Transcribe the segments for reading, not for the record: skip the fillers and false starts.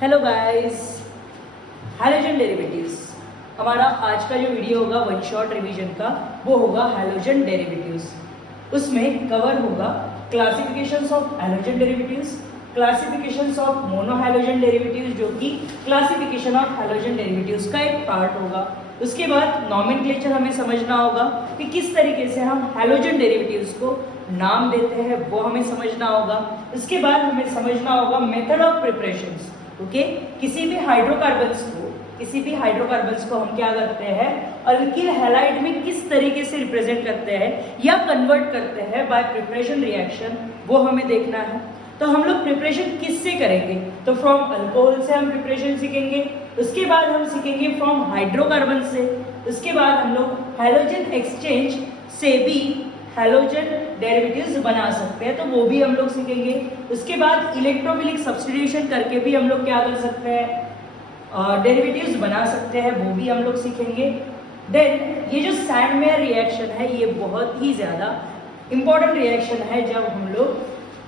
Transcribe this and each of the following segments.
Hello guys, halogen derivatives. हमारा आज का जो वीडियो होगा वन शॉट रिवीजन का, वो होगा हैलोजन डेरिवेटिव्स। उसमें कवर होगा classifications of halogen derivatives, classifications of monohalogen derivatives जो कि क्लासिफिकेशन ऑफ हैलोजन डेरिवेटिव्स का एक पार्ट होगा। उसके बाद नॉमेनक्लेचर हमें समझना होगा कि किस तरीके से हम हैलोजन डेरिवेटिव्स को नाम देते हैं, वो हमें समझना होगा। उसके बाद हमें समझना होगा मेथड ऑफ प्रिपरेशंस। ओके, किसी भी हाइड्रोकार्बन्स को हम क्या करते हैं, अल्किल हैलाइड में किस तरीके से रिप्रेजेंट करते हैं या कन्वर्ट करते हैं बाय प्रिपरेशन रिएक्शन, वो हमें देखना है। तो हम लोग प्रिपरेशन किससे करेंगे, तो फ्रॉम अल्कोहल से हम प्रिपरेशन सीखेंगे। उसके बाद हम सीखेंगे फ्रॉम हाइड्रोकार्बन से। उसके बाद हम लोग हैलोजन एक्सचेंज से भी हैलोजन डेरिवेटिव्स बना सकते हैं, तो वो भी हम लोग सीखेंगे। उसके बाद इलेक्ट्रोफिलिक सब्स्टिट्यूशन करके भी हम लोग क्या कर सकते हैं, डेरिवेटिव्स बना सकते हैं, वो भी हम लोग सीखेंगे। देन ये जो सैंडमेयर रिएक्शन है, ये बहुत ही ज़्यादा इंपॉर्टेंट रिएक्शन है जब हम लोग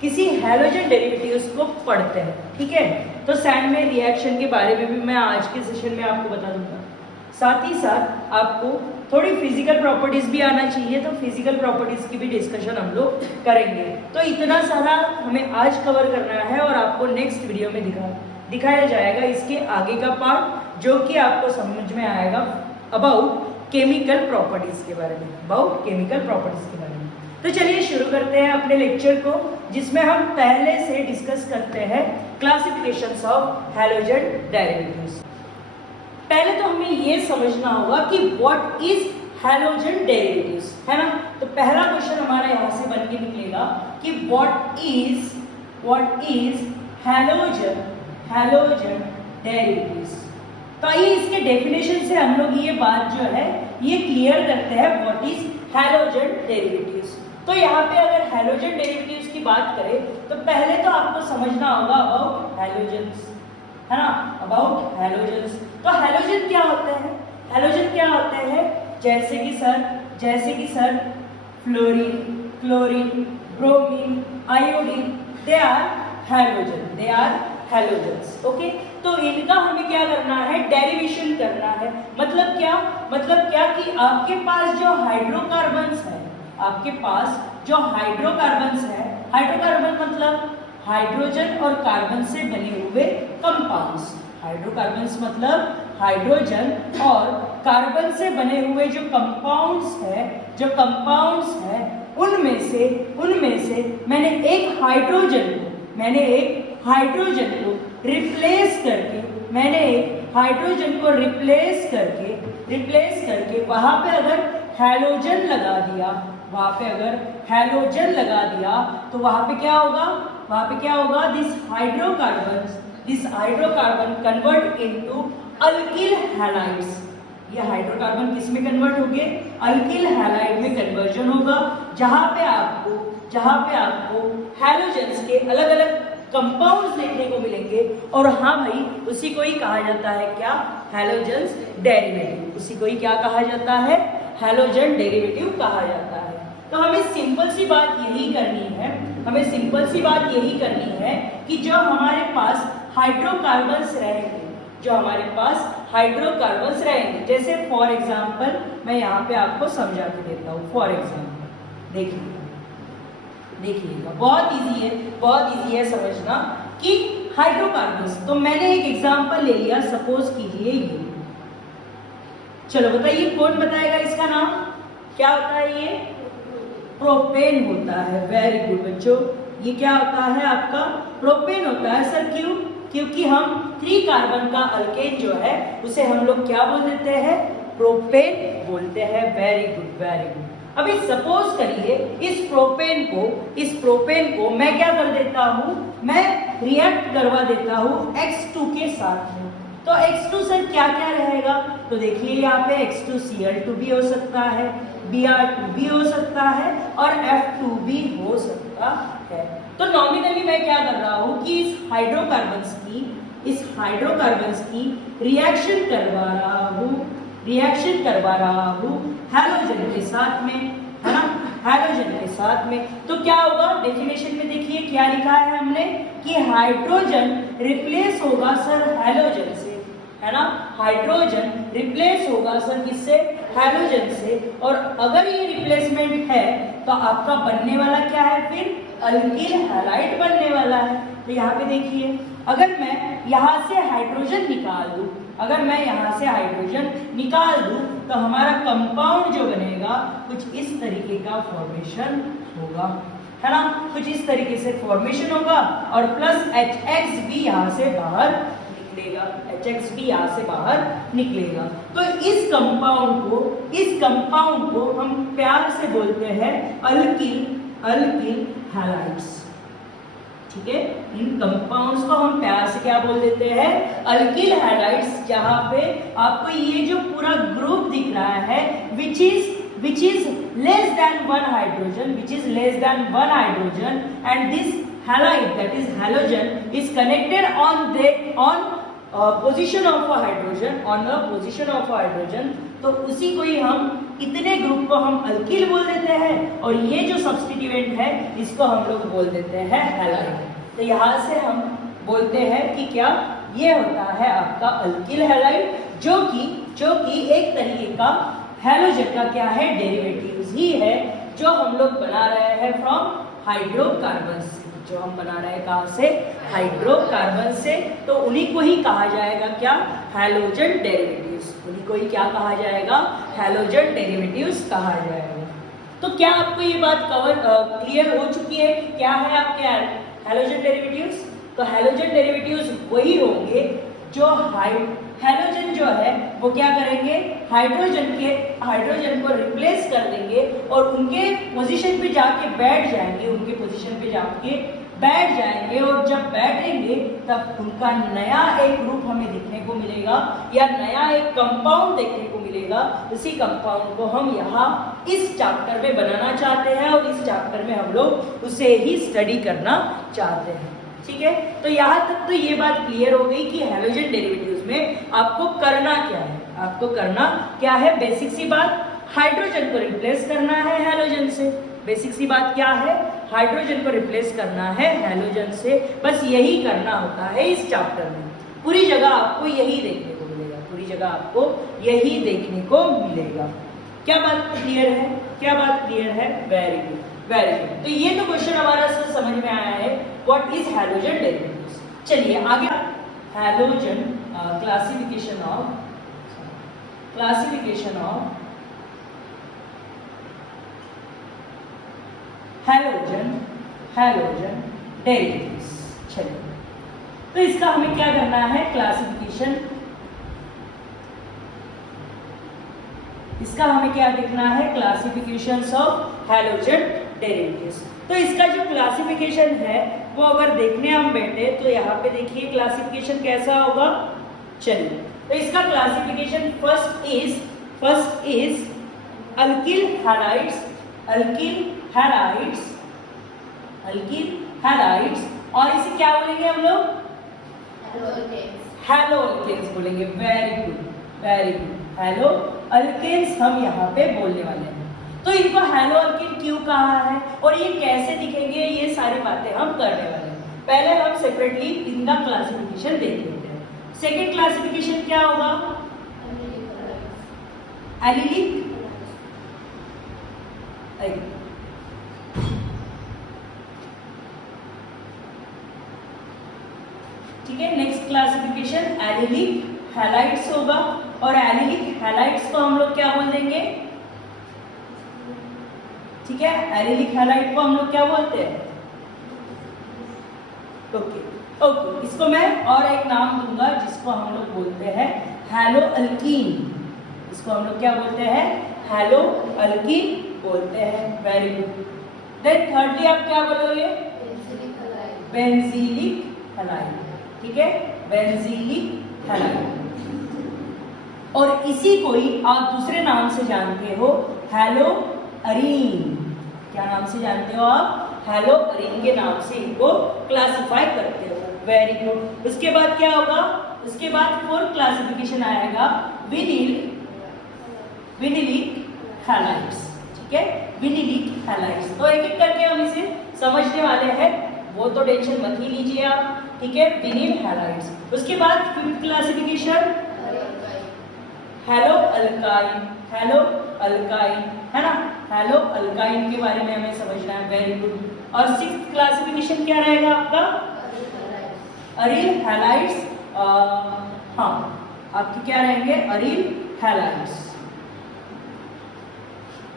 किसी हैलोजन डेरिवेटिव्स को पढ़ते हैं। ठीक है, तो सैंडमेयर रिएक्शन के बारे में भी मैं आज के सेशन में आपको बता दूंगा। साथ ही साथ आपको थोड़ी फिजिकल प्रॉपर्टीज भी आना चाहिए, तो फिजिकल प्रॉपर्टीज की भी डिस्कशन हम लोग करेंगे। तो इतना सारा हमें आज कवर करना है और आपको नेक्स्ट वीडियो में दिखाया जाएगा इसके आगे का पार्ट, जो कि आपको समझ में आएगा अबाउट केमिकल प्रॉपर्टीज के बारे में, तो चलिए शुरू करते हैं अपने लेक्चर को, जिसमें हम पहले से डिस्कस करते हैं क्लासिफिकेशंस ऑफ हैलोजन डेरिवेटिव्स। पहले तो हमें ये समझना होगा कि व्हाट इज हैलोजन डेरिवेटिव्स, है ना। तो पहला क्वेश्चन हमारा यहाँ से बन के निकलेगा कि व्हाट इज हैलोजन डेरिवेटिव्स। तो आइए इसके डेफिनेशन से हम लोग ये बात जो है ये क्लियर करते हैं, व्हाट इज हैलोजन डेरिवेटिव्स। तो यहाँ पे अगर हैलोजन डेरिवेटिव्स की बात करें तो पहले तो आपको समझना होगा अबाउट हैलोजन्स, है ना, अबाउट हैलोजन्स। तो हैलोजन क्या होते हैं, जैसे कि sir fluorine, chlorine, bromine, iodine, they are halogens. Okay, तो इनका हमें क्या करना है, डेरिवेशन करना है। मतलब क्या कि आपके पास जो हाइड्रोकार्बन्स है, हाइड्रोकार्बन मतलब हाइड्रोजन और कार्बन से बने हुए कंपाउंड्स। हाइड्रोकार्बन्स मतलब हाइड्रोजन और कार्बन से बने हुए जो कंपाउंड्स है, उनमें से मैंने एक हाइड्रोजन को रिप्लेस करके वहां पे अगर हैलोजन लगा दिया, तो वहां पे क्या होगा, this hydrocarbon convert into alkyl halides. ये हाइड्रोकार्बन किस में कन्वर्ट होंगे, अल्किल हैलाइड में कन्वर्जन होगा, जहां पे आपको हैलोजन्स के अलग अलग कंपाउंड्स देखने को मिलेंगे। और हाँ भाई, उसी को ही कहा जाता है क्या, हैलोजन्स डेरिवेटिव। उसी को ही क्या कहा जाता है, हैलोजन डेरिवेटिव कहा जाता है। तो हमें सिंपल सी बात यही करनी है कि जो हमारे पास हाइड्रोकार्बन्स रहेंगे, जैसे फॉर एग्जांपल मैं यहाँ पे आपको समझा के देता हूँ। फॉर एग्जांपल देखिएगा, बहुत इजी है समझना कि हाइड्रोकार्बन्स। तो मैंने एक एग्जांपल ले लिया, सपोज कीजिए ये। चलो बताइए, कौन बताएगा इसका नाम क्या होता है, ये प्रोपेन होता है। वेरी गुड बच्चों, ये क्या होता है, आपका प्रोपेन होता है। सर क्यों, क्योंकि हम 3 कार्बन का अल्केन जो है उसे हम लोग क्या बोल देते हैं, प्रोपेन बोलते हैं। Very good. अभी सपोज करिए इस प्रोपेन को मैं क्या कर देता हूँ, मैं रिएक्ट करवा देता हूँ X2 के साथ में। तो X2 सर क्या रहेगा, तो देखिए यहाँ पे X2Cl2 भी हो सकता है, Br2 भी हो सकता है और F2 भी हो सकता है। तो नॉमिनली मैं क्या कर रहा हूँ कि इस हाइड्रोकार्बन्स की रिएक्शन करवा रहा हूँ हैलोजन के साथ में, है ना। हाइड्रोजन के साथ में। तो क्या होगा, डेफिनेशन में देखिए क्या लिखा है हमने कि हाइड्रोजन रिप्लेस होगा सर हैलोजन से, है ना। हाइड्रोजन रिप्लेस होगा सर किससे, हैलोजन से। और अगर ये रिप्लेसमेंट है तो आपका बनने वाला क्या है, फिर अल्किल हैलाइड बनने वाला है। तो यहाँ पे देखिए, अगर मैं यहाँ से हाइड्रोजन निकाल दूं, अगर मैं यहाँ से हाइड्रोजन निकाल दूं तो हमारा कंपाउंड जो बनेगा कुछ इस तरीके का फॉर्मेशन होगा, है ना। कुछ इस तरीके से फॉर्मेशन होगा और प्लस HX भी यहाँ से बाहर निकलेगा, HX भी यहाँ से बाहर निकलेगा। तो इस कंपाउंड को हम प्यार से बोलते हैं अल्किल हैलाइड्स, ठीक है। इन कंपाउंड्स को हम प्यार से क्या बोल देते हैं, अल्किल हैलाइड्स। जहां पे आपको ये जो पूरा ग्रुप दिख रहा है which is less than one hydrogen, and this halide, that is halogen, is connected on position of a hydrogen, तो उसी को ही हम, इतने ग्रुप को हम अल्किल बोल देते हैं और ये जो सब्स्टिट्यूएंट है इसको हम लोग बोल देते हैं हैलाइड। तो यहाँ से हम बोलते हैं कि क्या, ये होता है आपका अल्किल हैलाइड, जो कि एक तरीके का हैलोजन का क्या है, डेरिवेटिव्स ही है, जो हम लोग बना रहे हैं फ्रॉम हाइड्रोकार्बन से, जो हम बना रहे हैं कहाँ से, हाइड्रोकार्बन से। तो उन्हीं को ही कहा जाएगा क्या, हैलोजन डेरिवेटिव्स। उन्हीं को ही क्या कहा जाएगा, हैलोजन डेरिवेटिव्स कहा जाएगा। तो क्या आपको ये बात क्लियर हो चुकी है कि क्या है आपके हैलोजन डेरिवेटिव्स? तो हैलोजन डेरिवेटिव्स वही होंगे जो हैलोजन जो है वो क्या करेंगे, हाइड्रोजन को रिप्लेस कर देंगे और उनके पोजीशन पे जाके बैठ जाएंगे, और जब बैठेंगे तब उनका नया एक ग्रुप हमें दिखने को मिलेगा या नया एक कंपाउंड देखने को मिलेगा। उसी कंपाउंड को हम यहाँ इस चैप्टर में बनाना चाहते हैं और इस चैप्टर में हम लोग उसे ही स्टडी करना चाहते हैं, ठीक है। तो यहाँ तक तो ये बात क्लियर हो गई कि हैलोजन डेरिवेटिव्स में आपको करना क्या है, बेसिक सी बात, हाइड्रोजन को रिप्लेस करना है हैलोजन से। बेसिक सी बात क्या है, हाइड्रोजन को रिप्लेस करना है हैलोजन से, बस यही करना होता है इस चैप्टर में। पूरी जगह आपको यही देखने को मिलेगा, क्या बात क्लियर है? Very good. तो ये तो क्वेश्चन हमारा समझ में आया है, व्हाट इज हैलोजन डेरिवेटिव्स। चलिए आगे, halogen classification of halogen derivatives. चलिए, तो इसका हमें क्या करना है, क्लासिफिकेशन। इसका हमें क्या देखना है, क्लासिफिकेशंस ऑफ हैलोजन डेरिवेटिव्स। तो इसका जो क्लासिफिकेशन है वो अगर देखने हम बैठे तो यहाँ पे देखिए क्लासिफिकेशन कैसा होगा। चलिए, तो इसका classification first is alkyl halides, और इसे क्या बोलेंगे हम लोग, हैलो अल्केन्स बोलेंगे। वेरी गुड, हैलो अल्केन्स हम यहाँ पे बोलने वाले हैं। तो इनको हैलो अल्केन क्यों कहा है और ये कैसे दिखेंगे, ये सारी बातें हम करने वाले हैं। पहले हम सेपरेटली इनका क्लासिफिकेशन देख लेते हैं। सेकेंड क्लासिफिकेशन क्या होगा, एलिलिक, ठीक है। नेक्स्ट क्लासिफिकेशन एलिलिक हैलाइड्स होगा, और एलिलिक हैलाइड्स को हम लोग क्या बोल देंगे, ठीक है। एलिलिक हैलाइड को हम लोग क्या बोलते हैं, ओके। इसको मैं और एक नाम दूंगा जिसको हम लोग बोलते हैं हैलो अल्कीन। इसको हम लोग क्या बोलते हैं, हैलो अल्कीन बोलते हैं। Very good. देन थर्डली आप क्या बोलोगे, बेंजीलिक हैलाइड, ठीक है, बेंजीलिक हैलाइड। और इसी को ही आप दूसरे नाम से जानते हो, हैलो अरीन। क्या नाम से जानते हो आप, हैलो अरीन के नाम से इनको क्लासिफाई करते हो। Very good. उसके बाद क्या होगा, उसके बाद फोर्थ क्लासिफिकेशन आएगा विनिलिक हैलाइड्स, ठीक ठीक है, विनिलिक हैलाइड्स। तो एक एक करके हम इसे समझने वाले हैं, वो तो टेंशन मत ही लीजिए आप, ठीक है, विनिल हैलाइड्स। उसके बाद fifth classification hello alkyne, hello alkyne है ना, हैलो अल्काइन के बारे में हमें समझना है, वेरी गुड। और सिक्स्थ क्लासिफिकेशन क्या रहेगा आपका, अरिल हैलाइड्स, हाँ आपके क्या रहेंगे, अरिल हैलाइड्स।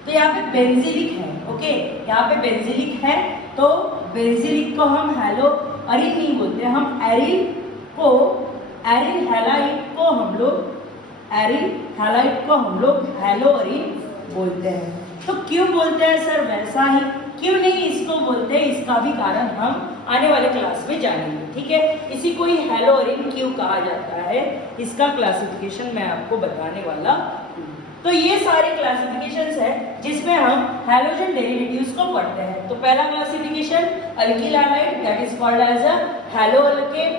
तो यहाँ पे बेंजीलिक है, ओके, यहाँ पे बेंजीलिक है, तो बेंजीलिक को हम हैलो अरिल नहीं बोलते, हम एरिल को, एरिल हैलाइड को हम लोग, एरिल हैलाइड को हम लोग हैलो अरिल बोलते हैं। तो क्यों बोलते हैं सर, वैसा ही क्यों नहीं इसको बोलते हैं, इसका भी कारण हम आने वाले क्लास में जानेंगे, ठीक है। इसी को ही हैलो अरिल क्यों कहा जाता है, इसका क्लासिफिकेशन मैं आपको बताने वाला हूँ। तो ये सारे क्लासिफिकेशंस है जिसमें हम हैलोजन डेरिवेटिव्स को पढ़ते हैं। तो पहला classification alkyl halide, that is called as a halo alkane.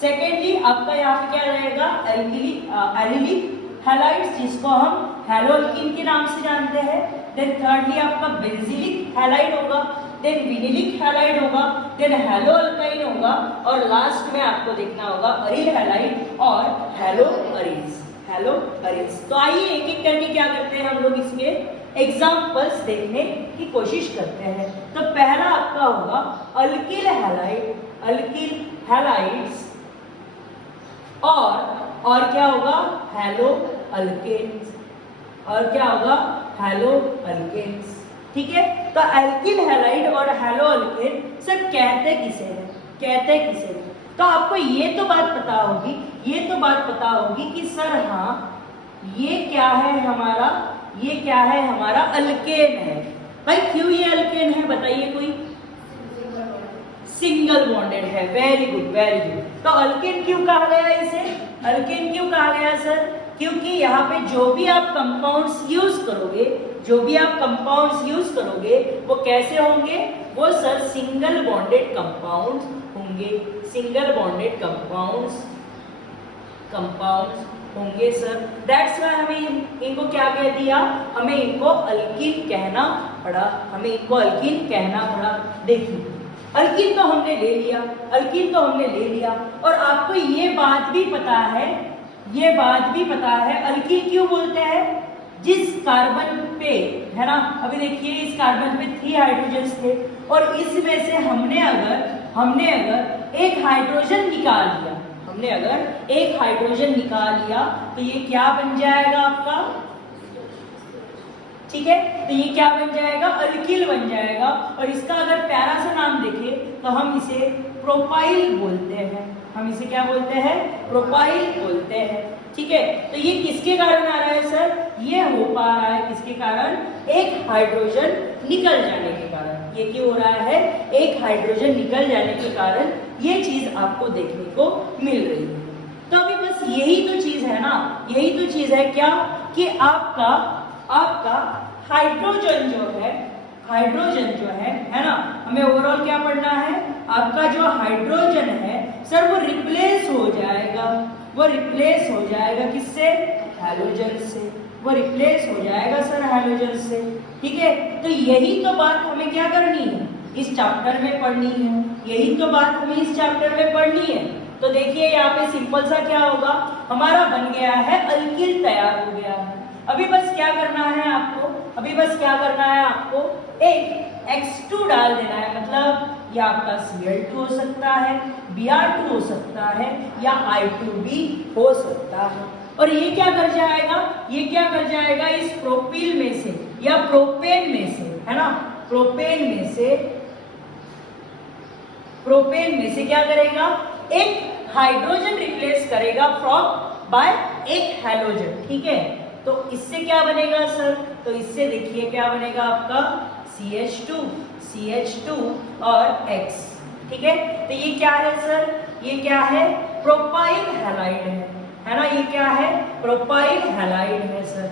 Secondly आपका यहाँ पे क्या रहेगा, एलिलिक हैलाइड्स, जिसको हम हैलो अल्कीन के नाम से जानते हैं। देन थर्डली आपका बेंजीलिक हैलाइड होगा, देन विनिलिक हैलाइड होगा, देन हैलो अल्काइन होगा, और लास्ट में आपको देखना होगा अरिल हैलाइड और हैलो अरिल्स, हैलो अरिल्स। तो आइए एक एक करके क्या करते हैं, हम लोग इसके एग्जाम्पल्स देखने की कोशिश करते हैं। तो पहला आपका होगा अल्किल हैलाइड, अल्किल हैलाइड्स, और क्या होगा, हैलो अल्केन्स, और क्या होगा, हैलो अल्केन्स, ठीक है। तो अल्किल हैलाइड और हैलो अल्केन सर कहते किसे हैं, कहते किसे हैं। तो आपको ये तो बात पता होगी, ये तो बात पता होगी कि सर हाँ ये क्या है हमारा, ये क्या है हमारा, अल्केन है। भाई क्यों ये अल्केन है बताइए कोई, सिंगल बॉन्डेड है, वेरी गुड वेरी गुड। तो अल्केन क्यों कहा गया इसे, अल्केन क्यों कहा गया सर, क्योंकि यहाँ पे जो भी आप कंपाउंड्स यूज करोगे, जो भी आप कंपाउंड्स यूज करोगे वो कैसे होंगे, वो सर सिंगल बॉन्डेड कंपाउंड्स होंगे, सिंगल बॉन्डेड कंपाउंड्स होंगे सर। दैट्स वाई हमें इनको क्या कह दिया, हमें इनको अल्कीन कहना पड़ा, हमें इनको अल्कीन कहना पड़ा। देखिए अल्कीन तो हमने ले लिया, अल्कीन तो हमने ले लिया, और आपको ये बात भी पता है, ये बात भी पता है अल्कीन क्यों बोलते हैं, जिस कार्बन पे है ना, अभी देखिए इस कार्बन पे 3 हाइड्रोजन थे, और इसमें से हमने अगर एक हाइड्रोजन निकाल लिया, हमने अगर एक हाइड्रोजन निकाल लिया, तो ये क्या बन जाएगा आपका, ठीक है, तो ये क्या बन जाएगा, अल्किल बन जाएगा। और इसका अगर प्यारा सा नाम देखें तो हम इसे प्रोपाइल बोलते हैं, हम इसे क्या बोलते हैं, प्रोपाइल बोलते हैं, ठीक है। तो ये किसके कारण आ रहा है सर, ये हो पा रहा है किसके कारण, एक हाइड्रोजन निकल जाने के कारण। ये क्यों हो रहा है, एक हाइड्रोजन निकल जाने के कारण ये चीज आपको देखने को मिल रही है। तो अभी बस यही तो चीज है ना, यही तो चीज है क्या, कि आपका हाइड्रोजन जो है ना, हमें ओवरऑल क्या पढ़ना है, आपका जो हाइड्रोजन है सर वो रिप्लेस हो जाएगा, वो रिप्लेस हो जाएगा किससे, हैलोजन से, वो रिप्लेस हो जाएगा सर हैलोजन से, ठीक है। तो यही तो बात हमें क्या करनी है, इस चैप्टर में पढ़नी है, यही तो बात हमें इस चैप्टर में पढ़नी है। तो देखिए यहाँ पे सिंपल सा क्या होगा, हमारा बन गया है अल्किल, तैयार हो गया है। अभी बस क्या करना है आपको, अभी बस क्या करना है आपको, एक X2 डाल देना है, मतलब ये आपका Cl2 हो सकता है, Br2 हो सकता है, या I2 भी हो सकता है। और ये क्या कर जाएगा, ये क्या कर जाएगा, इस प्रोपिल में से या प्रोपेन में से, है ना, प्रोपेन में से क्या करेगा, एक हाइड्रोजन रिप्लेस करेगा बाय एक हैलोजन, ठीक है। तो इससे क्या बनेगा सर, तो इससे देखिए क्या बनेगा आपका CH2 और X, ठीक है। तो ये क्या है सर, ये क्या है, प्रोपाइल हैलाइड है ना, ये क्या है, प्रोपाइल हैलाइड है sir,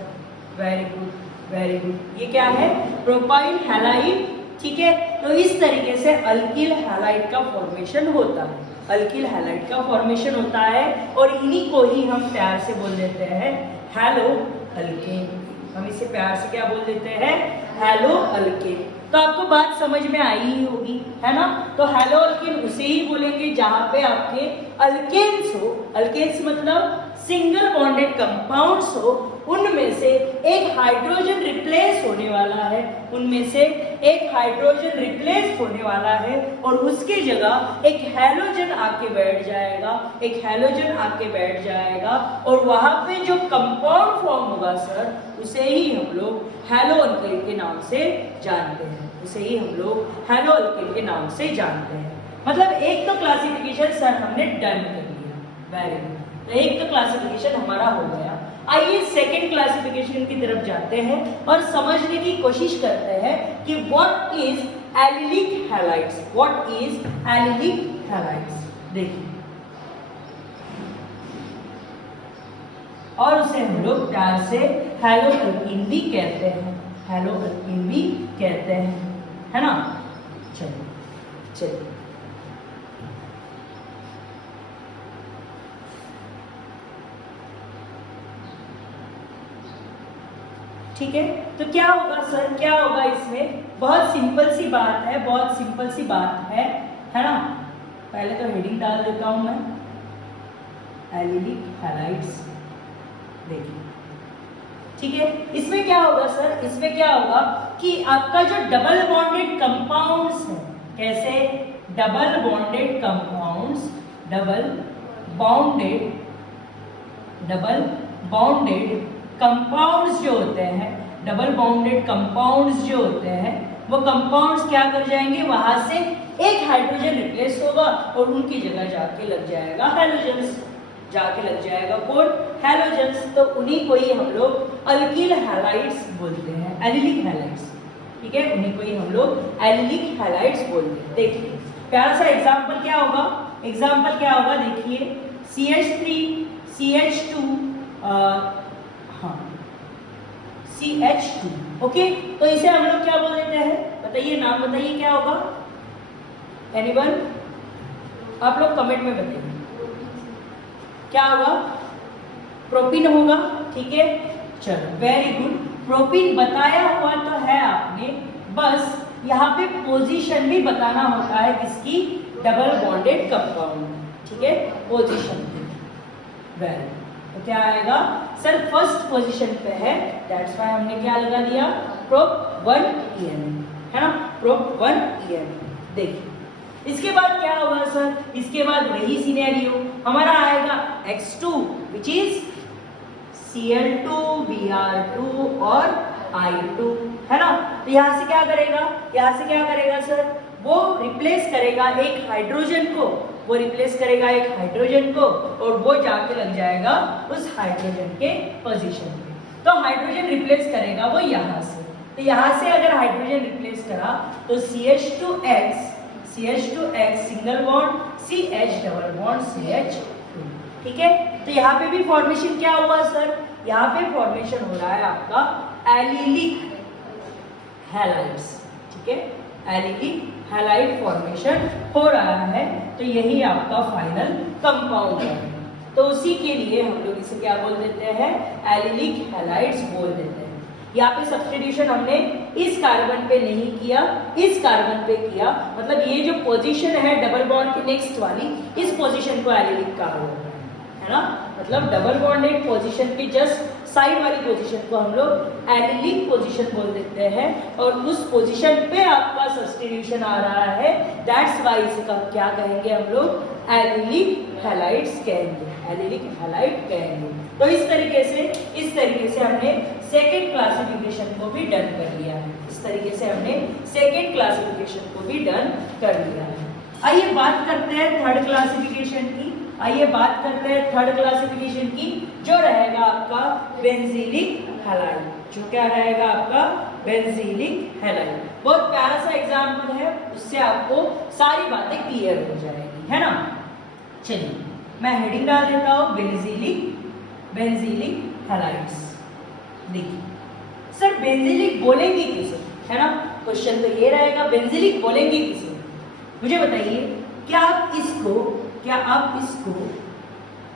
very good very good. ये क्या है, प्रोपाइल हैलाइड, ठीक है। तो इस तरीके से अल्किल हैलाइड का फॉर्मेशन होता है, अल्किल हैलाइड का फॉर्मेशन होता है, और इन्हीं को ही हम प्यार से बोल देते हैं हैलो अल्केन। हम इसे प्यार से क्या बोल देते हैं, हैलो अल्केन। तो आपको बात समझ में आई ही होगी, है ना। तो हैलो अल्केन उसे ही बोलेंगे जहां पे आपके अल्केन्स हो, अल्केन्स मतलब सिंगल बॉन्डेड कंपाउंड्स हो, उनमें से एक हाइड्रोजन रिप्लेस होने वाला है, उनमें से एक हाइड्रोजन रिप्लेस होने वाला है और उसकी जगह एक हैलोजन आके बैठ जाएगा, एक हैलोजन आके बैठ जाएगा और वहां पे जो कंपाउंड फॉर्म होगा सर, उसे ही हम लोग हैलो अल्केन के नाम से जानते हैं, उसे ही हम लोग हैलो अल्केन के नाम से जानते हैं। मतलब एक तो क्लासिफिकेशन सर हमने डन कर लिया, वेरी गुड। एक तो क्लासिफिकेशन हमारा हो गया। आइए सेकंड क्लासिफिकेशन की तरफ जाते हैं और समझने की कोशिश करते हैं कि what is allylic halides, what is allylic halides. देखिए, और उसे हम लोग प्यार से हैलो अल्कीन भी कहते हैं, हैलो अल्कीन भी कहते हैं, है ना। चलिए चलिए, ठीक है। तो क्या होगा सर, क्या होगा इसमें, बहुत सिंपल सी बात है, बहुत सिंपल सी बात है ना। पहले तो हेडिंग डाल देता हूं मैं, एलिलिक हैलाइड्स। देखिए, ठीक है। इसमें क्या होगा सर, इसमें क्या होगा कि आपका जो डबल बॉन्डेड कंपाउंड्स है, कैसे double bonded compounds, double bonded compounds जो होते हैं, डबल बॉन्डेड कंपाउंड्स जो होते हैं, वो कंपाउंड्स क्या कर जाएंगे, वहां से एक हाइड्रोजन रिप्लेस होगा और उनकी जगह जाके लग जाएगा हैलोजन्स, जाके लग जाएगा कौन, हैलोजन्स। तो उन्हीं को ही हम लोग अल्किल हैलाइड्स बोलते हैं, एलिलिक हैलाइड्स, ठीक है। उन्हीं को ही हम लोग एलिलिक हैलाइड्स बोलते हैं। देखिए प्यारा सा एग्जाम्पल क्या होगा, एग्जाम्पल क्या होगा, देखिए CH3 CH2 हाँ CH2, ओके। तो इसे हम लोग क्या बोल देते हैं, बताइए, नाम बताइए क्या होगा, एनीवन, आप लोग कमेंट में बताइए क्या होगा, प्रोपीन होगा, ठीक है। चलो वेरी गुड, प्रोपीन बताया हुआ तो है आपने, बस यहाँ पे पोजीशन भी बताना होता है किसकी, डबल बॉन्डेड कंपाउंड, ठीक है, पोजीशन वेरी। तो क्या आएगा सर, फर्स्ट पोजीशन पे है, दैट्स व्हाई हमने क्या लगा दिया, प्रोप 1En, है ना, प्रोप 1En। देखिए इसके बाद क्या होगा सर, इसके बाद वही सिनेरियो हमारा आएगा X2 which is Cl2 Br2 और I2, है ना। तो यहाँ से क्या करेगा, यहाँ से क्या करेगा सर, वो रिप्लेस करेगा एक हाइड्रोजन को, वो रिप्लेस करेगा एक हाइड्रोजन को और वो जाके लग जाएगा उस हाइड्रोजन के पोजीशन पे। तो हाइड्रोजन रिप्लेस करेगा वो यहाँ से, तो यहाँ से अगर हाइड्रोजन रिप्लेस करा तो CH2X single bond, CH double bond CH2, ठीक है। तो यहाँ पे भी फॉर्मेशन क्या हुआ सर, यहाँ पे फॉर्मेशन हो रहा है आपका एलिलिक हैलाइड्स, ठीक है, एलिलिक हैलाइड फॉर्मेशन हो रहा है। तो यही आपका फाइनल कंपाउंड है, तो उसी के लिए हम लोग इसे क्या बोल देते हैं, एलिलिक हैलाइड्स बोल देते हैं। यहाँ पे सब्स्टिट्यूशन हमने इस कार्बन पे नहीं किया, इस कार्बन पे किया, मतलब ये जो पोजीशन है डबल बॉन्ड की नेक्स्ट वाली, इस पोजीशन को एलिलिक कहा जाता है ना। मतलब डबल बॉन्डेड पोजीशन के जस्ट साइड वाली पोजीशन को हम लोग एलिलिक पोजीशन बोल देते हैं और उस पोजीशन पे आपका सब्स्टिट्यूशन आ रहा है, दैट्स व्हाई इसका क्या कहेंगे हम लोग, एलिलिक हैलाइड्स कहेंगे, एलिलिक हैलाइड कहेंगे। तो इस तरीके से हमने सेकेंड क्लासिफिकेशन को भी डन कर लिया है, इस तरीके से हमने सेकेंड क्लासिफिकेशन को भी डन कर लिया है। आइए बात करते हैं थर्ड क्लासिफिकेशन की, आइए बात करते हैं थर्ड क्लासिफिकेशन की, जो रहेगा आपका बेंजीलिक हैलाइड, जो क्या रहेगा आपका बेंजीलिक हैलाइड। बहुत प्यारा सा एग्जाम्पल है, उससे आपको सारी बातें क्लियर हो जाएगी, है ना। चलिए मैं हेडिंग डाल देता हूँ, बेंजीलिक हैलाइड्स। देखिए सर बेंजीलिक बोलेंगे किसे, है ना, क्वेश्चन तो ये रहेगा, बेंजीलिक बोलेंगे किसे, मुझे बताइए। क्या आप इसको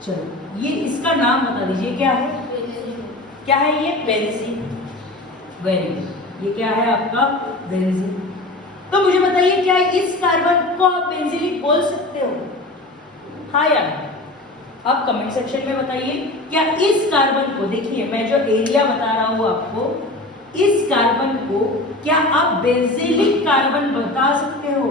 चलो ये इसका नाम बता दीजिए, क्या है, क्या है ये, बेंजीन, वेरी गुड, ये क्या है आपका बेंजीन। तो मुझे बताइए क्या इस कार्बन को आप बेंजीलिक बोल सकते हो? हाँ या नहीं? आप कमेंट सेक्शन में बताइए क्या इस कार्बन को, देखिए मैं जो एरिया बता रहा हूं आपको, इस कार्बन को क्या आप बेंजीलिक कार्बन बता सकते हो?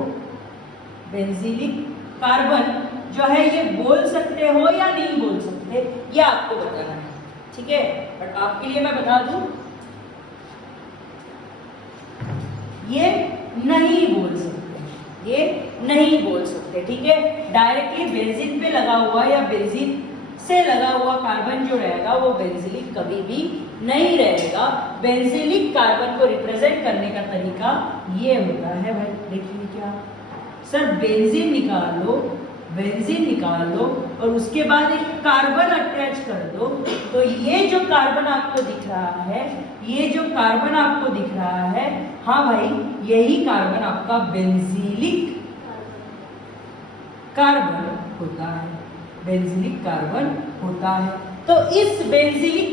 बेंजीलिक कार्बन जो है ये बोल सकते हो या नहीं बोल सकते, ये आपको बताना है, ठीक है। बट आपके लिए मैं बता दूं, ये नहीं बोल सकते, ये नहीं बोल सकते, ठीक है। डायरेक्टली बेंजीन पे लगा हुआ या बेंजीन से लगा हुआ कार्बन जो रहेगा वो बेंजीलिक कभी भी नहीं रहेगा। बेंजीलिक कार्बन को रिप्रेजेंट करने का तरीका ये होता है, भाई देखिए क्या सर, बेंजीन निकाल लो और उसके बाद एक कार्बन अटैच कर दो, तो ये जो कार्बन आपको दिख रहा है, ये जो कार्बन आपको दिख रहा है, हाँ भाई यही कार्बन आपका बेंजीलिक कार्बन होता है, बेंजीलिक कार्बन होता है। तो इस बेंजीलिक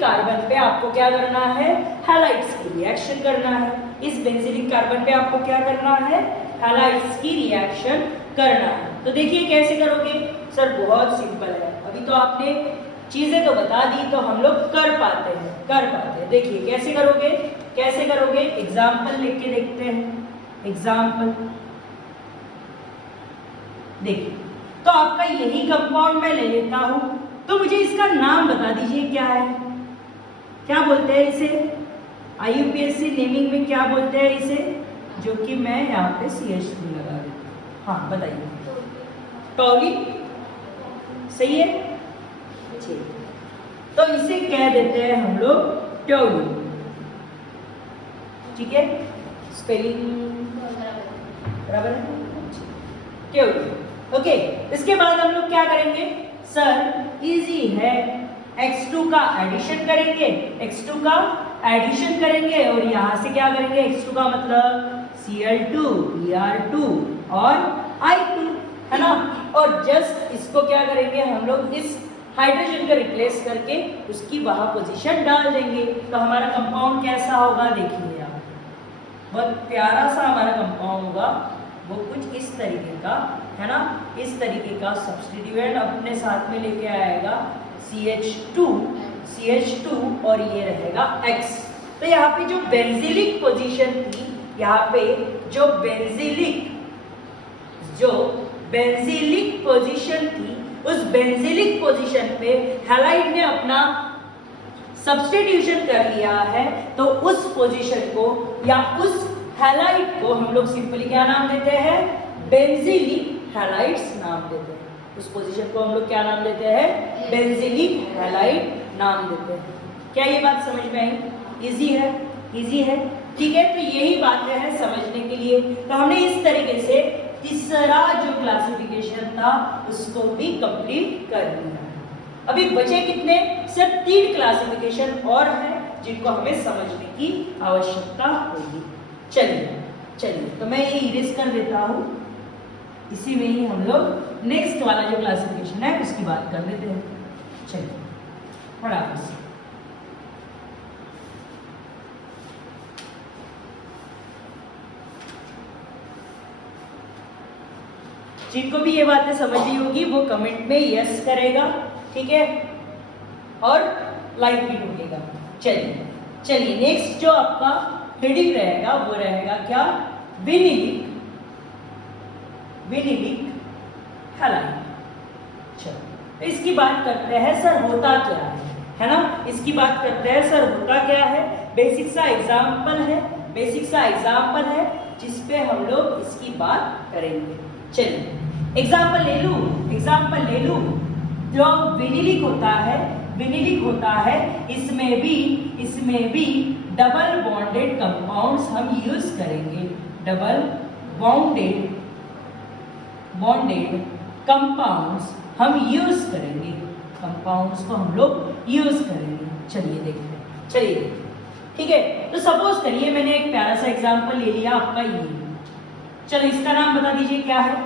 कार्बन पे आपको क्या करना है? हैलाइड्स की रिएक्शन करना है। इस बेंजीलिक कार्बन पे आपको क्या करना है? हैलाइड्स की रिएक्शन करना है। तो देखिए कैसे करोगे सर, बहुत सिंपल है। अभी तो आपने चीजें तो बता दी तो हम लोग कर पाते हैं। देखिए कैसे करोगे, एग्जाम्पल लेके देखते हैं। एग्जाम्पल देखिए, तो आपका यही कंपाउंड मैं ले लेता हूं, तो मुझे इसका नाम बता दीजिए क्या है, क्या बोलते हैं इसे? IUPAC नेमिंग में क्या बोलते हैं इसे, जो कि मैं यहाँ पे CH3 लगा देता हूँ। हाँ बताइए, टॉलिक, सही है, तो इसे कह देते हैं हम लोग टॉलिक, ठीक है। स्पेलिंग बराबर है, टॉलिक, ओके। इसके बाद हम लोग क्या करेंगे सर, इजी है, X2 का एडिशन करेंगे, और यहाँ से क्या करेंगे, X2 का मतलब Cl2, Br2 और I2, है ना। और जस्ट इसको क्या करेंगे हम लोग, इस हाइड्रोजन को रिप्लेस करके उसकी वहां पोजीशन डाल देंगे, तो हमारा कंपाउंड कैसा होगा देखिए आप, बहुत प्यारा सा हमारा कंपाउंड होगा, वो कुछ इस तरीके का, है ना। इस तरीके का सब्स्टिट्यूएंट अपने साथ में लेके आएगा CH2 और ये रहेगा X। तो यहाँ पे जो बेंजीलिक पोजीशन थी, यहाँ पे जो बेंजीलिक पोजीशन थी, उस बेंजीलिक पोजीशन पे हैलाइड ने अपना सब्स्टिट्यूशन कर लिया है, तो उस पोजीशन को या उस हैलाइड को हम लोग सिंपली क्या नाम देते हैं, बेंजीलिक हैलाइड्स नाम देते हैं। उस पोजीशन को हम लोग क्या नाम देते हैं, बेंजीलिक हैलाइड नाम देते हैं। क्या ये बात समझ में आई? इजी है, ठीक है। तो यही बातें हैं समझने के लिए। तो हमने इस तरीके से तीसरा जो क्लासिफिकेशन था उसको भी कंप्लीट कर लिया। अभी बचे कितने? सिर्फ 3 क्लासिफिकेशन और हैं जिनको हमें समझने की आवश्यकता होगी। चलिए तो मैं ये इरेज कर देता हूँ, इसी में ही हम लोग नेक्स्ट वाला जो क्लासिफिकेशन है उसकी बात कर लेते हैं। चलिए फटाफट से, जिनको भी ये बातें समझनी होगी वो कमेंट में यस करेगा, ठीक है, और लाइक भी ठोकेगा। चलिए नेक्स्ट जो आपका हेडिंग रहेगा वो रहेगा क्या, विनिलिक हैलाइड। चलो तो इसकी बात करते हैं सर होता क्या है ना, इसकी बात करते हैं सर होता क्या है। बेसिक सा एग्जाम्पल है जिसपे हम लोग इसकी बात करेंगे। चलिए एग्जाम्पल ले लूं। जो विनिलिक होता है इसमें भी डबल बॉन्डेड कंपाउंड्स हम यूज करेंगे। डबल बॉन्डेड कंपाउंड्स हम यूज करेंगे, कंपाउंड्स को हम लोग यूज करेंगे। चलिए देखते हैं, ठीक है। तो सपोज करिए मैंने एक प्यारा सा एग्जांपल ले लिया आपका ये, चलो इसका नाम बता दीजिए क्या है।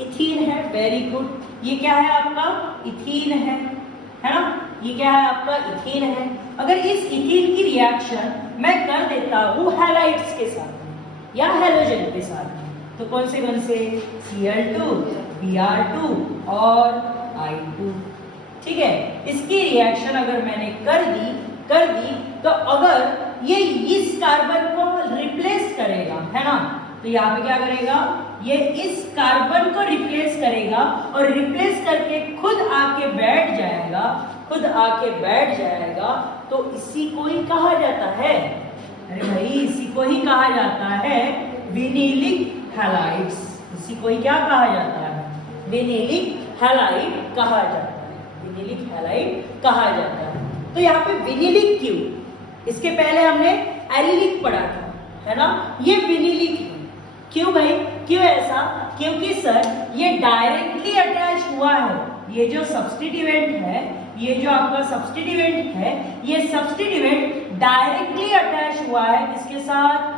इथीन है, वेरी गुड। ये क्या है आपका, इथीन है ना। ये क्या है आपका इथेन है। अगर इस इथेन की रिएक्शन मैं कर देता हूँ हैलाइड्स के साथ या हैलोजन के साथ, तो कौन से Cl2, Br2 और I2, ठीक है। इसकी रिएक्शन अगर मैंने कर दी तो अगर ये इस कार्बन को रिप्लेस करेगा, है ना, तो यहाँ पे क्या करेगा, ये इस कार्बन को रिप्लेस करेगा और रिप्लेस करके खुद आके बैठ जाएगा, तो इसी को ही कहा जाता है, अरे भाई इसी को ही कहा जाता है विनिलिक हैलाइड्स। इसी को ही क्या कहा जाता है, विनिलिक हैलाइड कहा जाता है, विनिलिक हैलाइड कहा जाता है। तो यहाँ पे विनिलिक क्यों, इसके पहले हमने एलिलिक पढ़ा था, है ना, ये विनिलिक है। क्यों भाई, क्यों ऐसा, क्योंकि सर ये डायरेक्टली अटैच हुआ है, ये जो सब्स्टिट्यूएंट है, ये जो आपका सब्स्टिट्यूएंट है, ये सब्स्टिट्यूएंट डायरेक्टली अटैच हुआ है किसके साथ,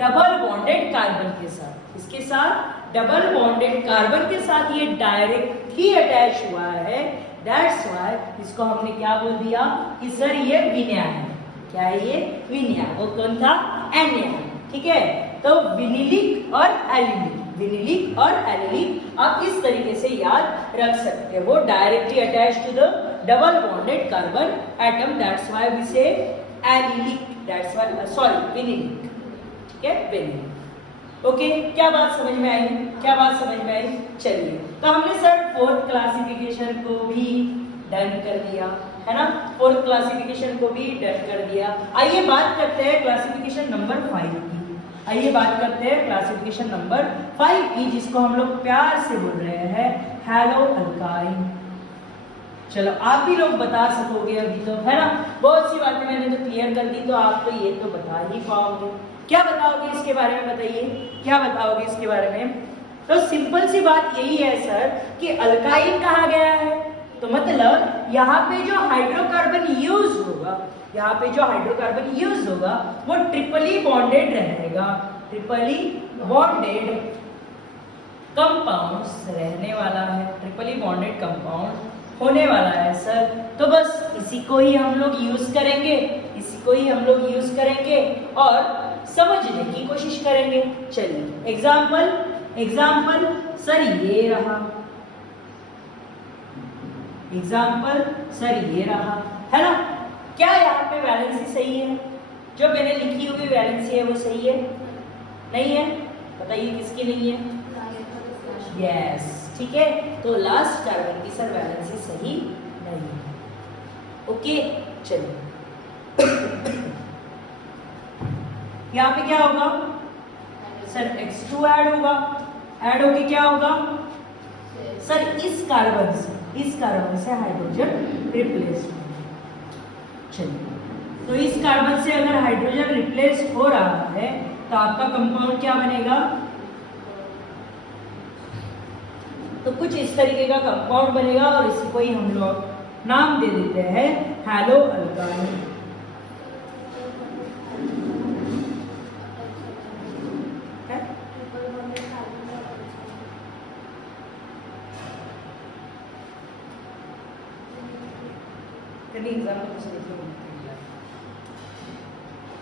डबल बॉन्डेड कार्बन के साथ, इसके साथ डबल बॉन्डेड कार्बन के साथ ये डायरेक्टली अटैच हुआ है। दैट्स व्हाई इसको हमने क्या बोल दिया कि सर ये विनया है। क्या है ये, विनया। वो कौन था, एनिया, ठीक है। तो विनिलिक और एलिलिक, विनिलिक और एलिलिक आप इस तरीके से याद रख सकते हो, directly attach to the double bonded carbon atom, that's why we say allylic, that's why sorry vinylic, ठीक है, विनिलिक। ओके, क्या बात समझ में आई, क्या बात समझ में आई। चलिए, तो हमने सर फोर्थ क्लासिफिकेशन को भी डन कर दिया, है ना, फोर्थ क्लासिफिकेशन को भी डन कर दिया। आइए बात करते हैं क्लासिफिकेशन नंबर 5 की, आइए बात करते हैं क्लासिफिकेशन नंबर 5 की, जिसको हम लोग प्यार से बोल रहे हैं हैलो अल्काइन। चलो आप भी लोग बता सकोगे अभी तो, है ना, बहुत सी बातें मैंने तो क्लियर कर दी, तो आप तो ये तो बता ही पाओगे। क्या बताओगे इसके बारे में, बताइए क्या बताओगे इसके बारे में। तो सिंपल सी बात यही है सर कि अल्काइन कहा गया है, तो मतलब यहाँ पे जो हाइड्रोकार्बन यूज होगा, यहाँ पे जो हाइड्रोकार्बन यूज होगा वो ट्रिपली बॉन्डेड रहेगा, ट्रिपली बॉन्डेड कंपाउंड्स रहने वाला है, ट्रिपली बॉन्डेड कंपाउंड होने वाला है सर। तो बस इसी को ही हम लोग यूज करेंगे, इसी को ही हम लोग यूज करेंगे और समझने की कोशिश करेंगे। चलिए एग्जाम्पल सर ये रहा, एग्जाम्पल सर ये रहा, है ना। क्या यहाँ पे वैलेंसी सही है, जो मैंने लिखी हुई वैलेंसी है वो सही है, नहीं है, बताइए किसकी नहीं है। यस, ठीक है, तो लास्ट कार्बन की सर वैलेंसी सही नहीं है। ओके, चलिए यहाँ पे क्या होगा सर, X2 ऐड होगा, ऐड होके क्या होगा सर, इस कार्बन से हाइड्रोजन रिप्लेस होगा। चलिए, तो इस कार्बन से अगर हाइड्रोजन रिप्लेस हो रहा है तो आपका कंपाउंड क्या बनेगा, तो कुछ इस तरीके का कंपाउंड बनेगा और इसी को ही हम लोग नाम दे देते हैं हैलो अल्काइन।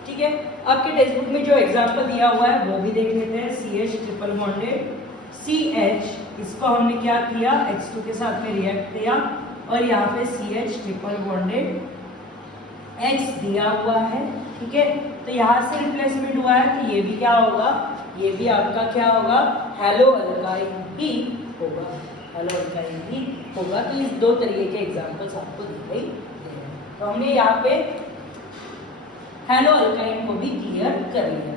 ठीक है, आपके टेक्स्ट बुक में जो एग्जांपल दिया हुआ है वो भी देख लेते हैं। CH ट्रिपल बॉन्डेड CH, इसको हमने क्या किया, X2 के साथ में रिएक्ट किया और यहाँ पे CH ट्रिपल बॉन्डेड X दिया हुआ है, ठीक है। तो यहाँ से रिप्लेसमेंट हुआ है, तो ये भी क्या होगा, ये भी आपका क्या होगा, हैलो अल्काइन ही होगा, हैलो अल्काइन ही होगा। तो इस दो तरीके के एग्जांपल्स आपको दिखाई दे रहे हैं। तो हमने यहाँ पे हैलो अल्काइन को भी क्लियर कर लिया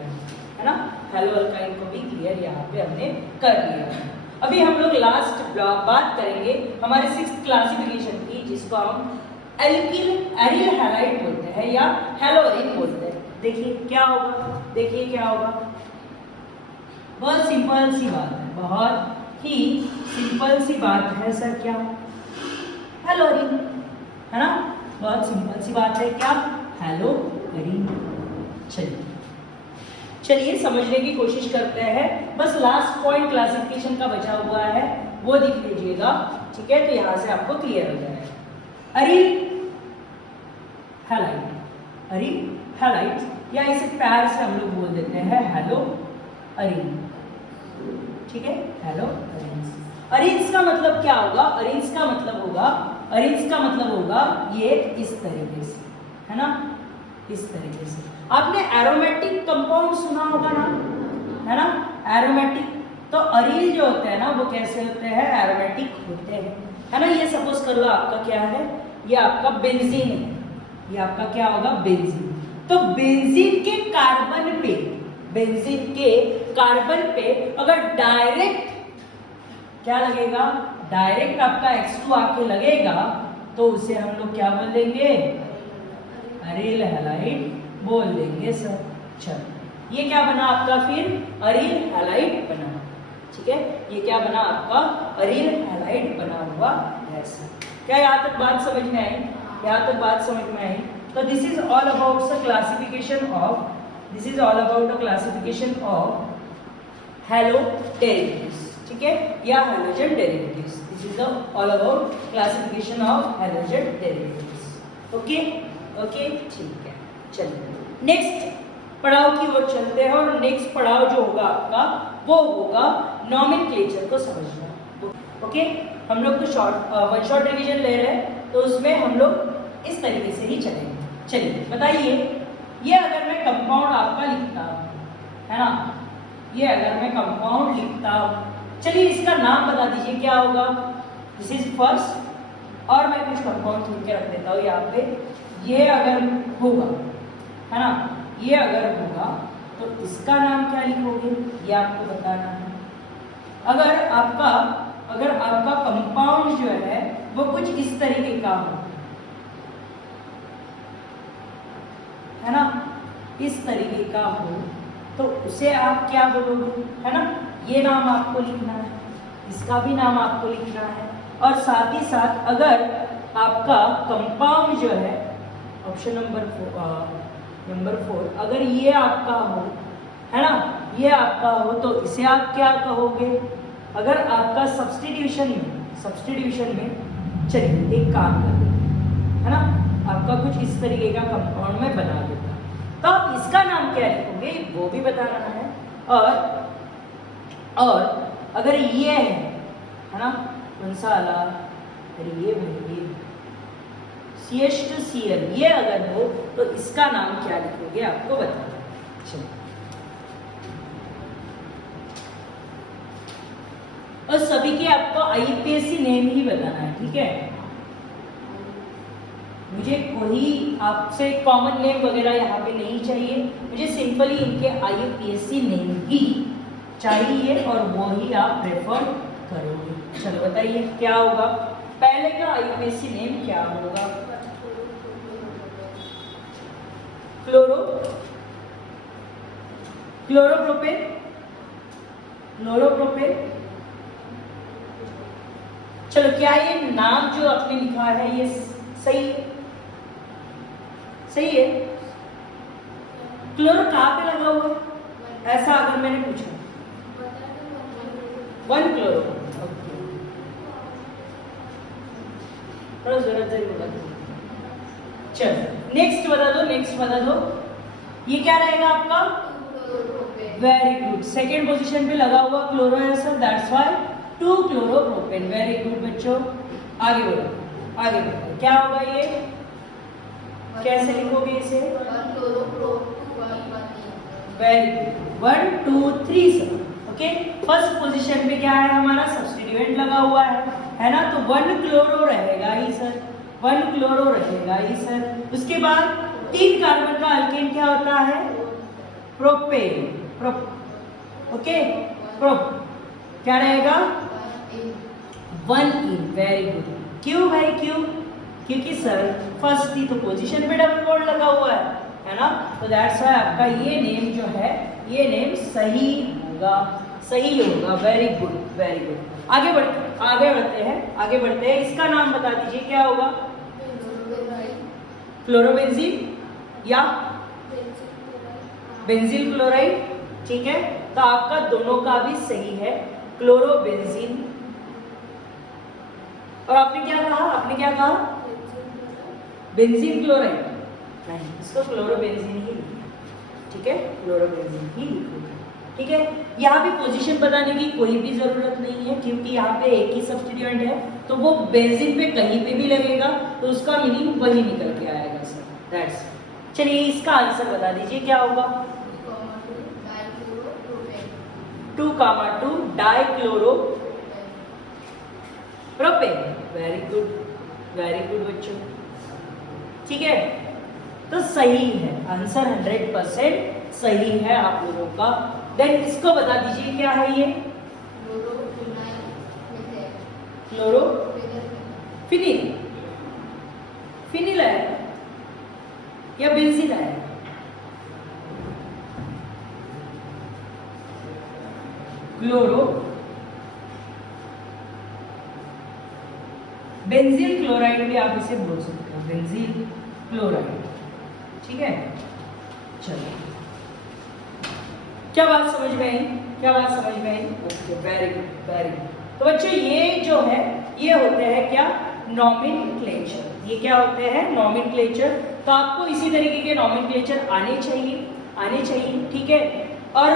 है ना, हैलो अल्काइन को भी क्लियर यहाँ पे हमने कर लिया है। अभी हम लोग लास्ट बात करेंगे हमारे 6th क्लासिफिकेशन की, जिसको हम एरिल हैलाइड बोलते हैं या हैलोरिन बोलते हैं। देखिए क्या होगा, देखिए क्या होगा, बहुत सिंपल सी बात है, बहुत ही सिंपल सी बात है सर, क्या हैलोरिन, है ना, बहुत सिंपल सी बात है, क्या हैलोरिन। चलिए समझने की कोशिश करते हैं, बस लास्ट पॉइंट क्लासिफिकेशन का बचा हुआ है वो देख लीजिएगा, ठीक है, तो यहाँ से आपको क्लियर हो जाएगा। अरील हैलाइड, अरील हैलाइड, या इसे प्यार से हम लोग बोल देते हैं हेलो अरील। ठीक है, हेलो अरील्स। अरील्स का मतलब क्या होगा? अरील्स का मतलब होगा, अरील्स का मतलब होगा ये इस तरीके से, है ना, इस तरीके से। आपने एरोमेटिक कंपाउंड सुना होगा ना, है ना, एरोमेटिक। तो अरील जो होते हैं ना वो कैसे होते हैं? एरोमेटिक होते हैं, है ना। ये सपोज कर लो आपका क्या है, ये आपका बेंजीन है, ये आपका क्या होगा? बेंजीन। तो बेंजीन के कार्बन पे, बेंजीन के कार्बन पे अगर डायरेक्ट क्या लगेगा? डायरेक्ट आपका X2 आके लगेगा तो उसे हम लोग क्या बोल देंगे? अरील हैलाइड बोल देंगे सर। चलो ये क्या बना आपका? फिर अरील हैलाइड बना। ठीक है, ये क्या बना आपका? अरील हैलाइड बना हुआ है सर। क्या यहाँ तक बात समझ में आई? यहाँ तक बात समझ में आई? तो this is all about the classification of, this is all about the classification of hello derivatives. ठीक है, या halogen derivatives. This is all about classification of halogen derivatives. Okay okay, ठीक है। चलिए नेक्स्ट पड़ाव की ओर चलते हैं, और नेक्स्ट पड़ाव जो होगा आपका वो होगा नॉमेनक्लेचर को समझना। ओके, हम लोग तो वन शॉट रिवीजन ले रहे हैं, तो उसमें हम लोग इस तरीके से ही चलेंगे। चलिए बताइए, ये अगर मैं कंपाउंड आपका लिखता हूँ, है ना, ये अगर मैं कंपाउंड लिखता हूँ, चलिए इसका नाम बता दीजिए क्या होगा? दिस इज फर्स्ट, और मैं कुछ कंपाउंड लिख के रख देता हूँ यहाँ पे। ये अगर होगा, है ना, ये अगर होगा तो इसका नाम क्या लिखोगे? ये आपको बताना है। अगर आपका कंपाउंड जो है वो कुछ इस तरीके का हो, है ना, इस तरीके का हो, तो उसे आप क्या बोलोगे? है ना, ये नाम आपको लिखना है, इसका भी नाम आपको लिखना है। और साथ ही साथ अगर आपका कंपाउंड जो है, ऑप्शन नंबर 4, अगर ये आपका हो, है ना, ये आपका हो, तो इसे आप क्या कहोगे? अगर आपका सब्स्टिट्यूशन में चलिए एक काम कर देते हैं, है ना, आपका कुछ इस तरीके का कंपाउंड में बना देता, तो आप इसका नाम क्या लिखोगे वो भी बताना है। और अगर ये है ना, कौन सा वाला? अरे ये भाई CH2Cl, ये अगर हो तो इसका नाम क्या लिखोगे आपको बताना। चलो, और सभी के आपको IUPAC नेम ही बताना है। ठीक है, मुझे कोई आपसे कॉमन नेम वगैरह यहाँ पे नहीं चाहिए, मुझे सिंपली इनके IUPAC नेम ही चाहिए और वो ही आप प्रेफर करोगे। चलो बताइए क्या होगा? पहले का IUPAC नेम क्या होगा? क्लोरोप्रोपेन। चलो, क्या ये नाम जो आपने लिखा है ये सही है? सही है। क्लोरो कहाँ पे लगा हुआ है ऐसा अगर मैंने पूछा? 1 क्लोरो। थोड़ा जरूरत है। चलो नेक्स्ट बता दो, ये क्या रहेगा आपका? वेरी गुड, सेकेंड पोजीशन पे लगा हुआ क्लोरो है sir, that's why 2 chloropropane. Very good बच्चों, आगे बढ़ो। क्या होगा ये? कैसे लिखोगे इसे? Very good, 1 2 3 sir. Okay, first position पे क्या है हमारा? सब्स्टिट्यूएंट लगा हुआ है ना, तो 1 क्लोरो रहेगा ही सर, 1 क्लोरो रहेगा ही सर। उसके बाद 3 कार्बन का अल्केन क्या होता है? प्रोपेन। ओके, प्रोप क्या रहेगा? 1 इन। Very good. क्यों भाई, क्यों? क्योंकि सर फर्स्ट थी तो पोजीशन पे डबल बॉन्ड लगा हुआ है ना, तो दैट्स व्हाई आपका ये नेम जो है, ये नेम सही होगा। Very good. आगे बढ़ते हैं। इसका नाम बता दीजिए क्या होगा? क्लोरोबेंजीन या बेंजील क्लोराइड। ठीक है, तो आपका दोनों का भी सही है, क्लोरोबेंजीन। और आपने क्या कहा? बेंजीन क्लोराइड नहीं, इसको क्लोरोबेंजीन ही लिखना, ठीक है, क्लोरोबेंजीन ही लिखोगे, ठीक है। यहाँ पे पोजीशन बताने की कोई भी जरूरत नहीं है क्योंकि यहाँ पे एक ही सब्स्टिट्यूएंट है, तो वो बेंजीन पे कहीं पे भी लगेगा तो उसका मीनिंग वही निकल के आएगा सर, दैट्स। चलिए इसका आंसर बता दीजिए क्या होगा। 2,2 डाइक्लोरो प्रोपेन। वेरी गुड बच्चों, ठीक है, तो सही है आंसर, 100% सही है आप लोगों का। देन इसको बता दीजिए क्या है ये, क्लोरो फिनिल, फिनिल आएगा या बेंजीन आएगा, क्लोरो बेंजील क्लोराइड भी आप इसे बोल सकते हो, बेंजील क्लोराइड, ठीक है। चलो क्या बात समझ में आई, क्या बात समझ में आई, okay, very good very good. तो बच्चों ये जो है ये होते हैं क्या, नॉमेनक्लेचर, ये क्या होते हैं, नॉमेनक्लेचर। तो आपको इसी तरीके के नॉमेनक्लेचर आने चाहिए, ठीक है। और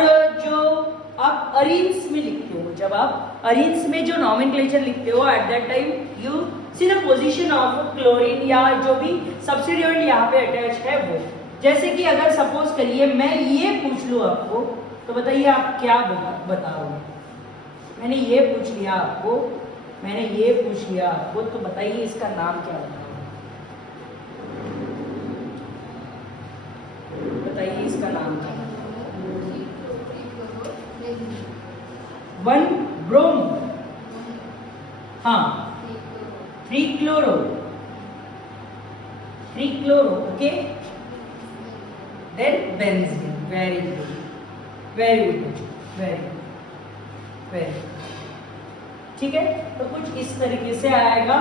जो आप अरेंज में लिखते हो, जब आप अरेंज में जो नॉमेनक्लेचर लिखते हो at that time you see the position of chlorine या जो भी सब्स्टिट्यूएंट यहाँ पे अटैच है वो। जैसे कि अगर सपोज करिए मैं ये पूछ लूँ आपको, तो बताइए आप क्या बताओगे। मैंने ये पूछ लिया आपको, तो बताइए इसका नाम क्या बताओगे, बताइए इसका नाम क्या। 1 ब्रोम, हाँ 3 chloro, okay, then benzene. Very good very good, ठीक है। तो कुछ इस तरीके से आएगा,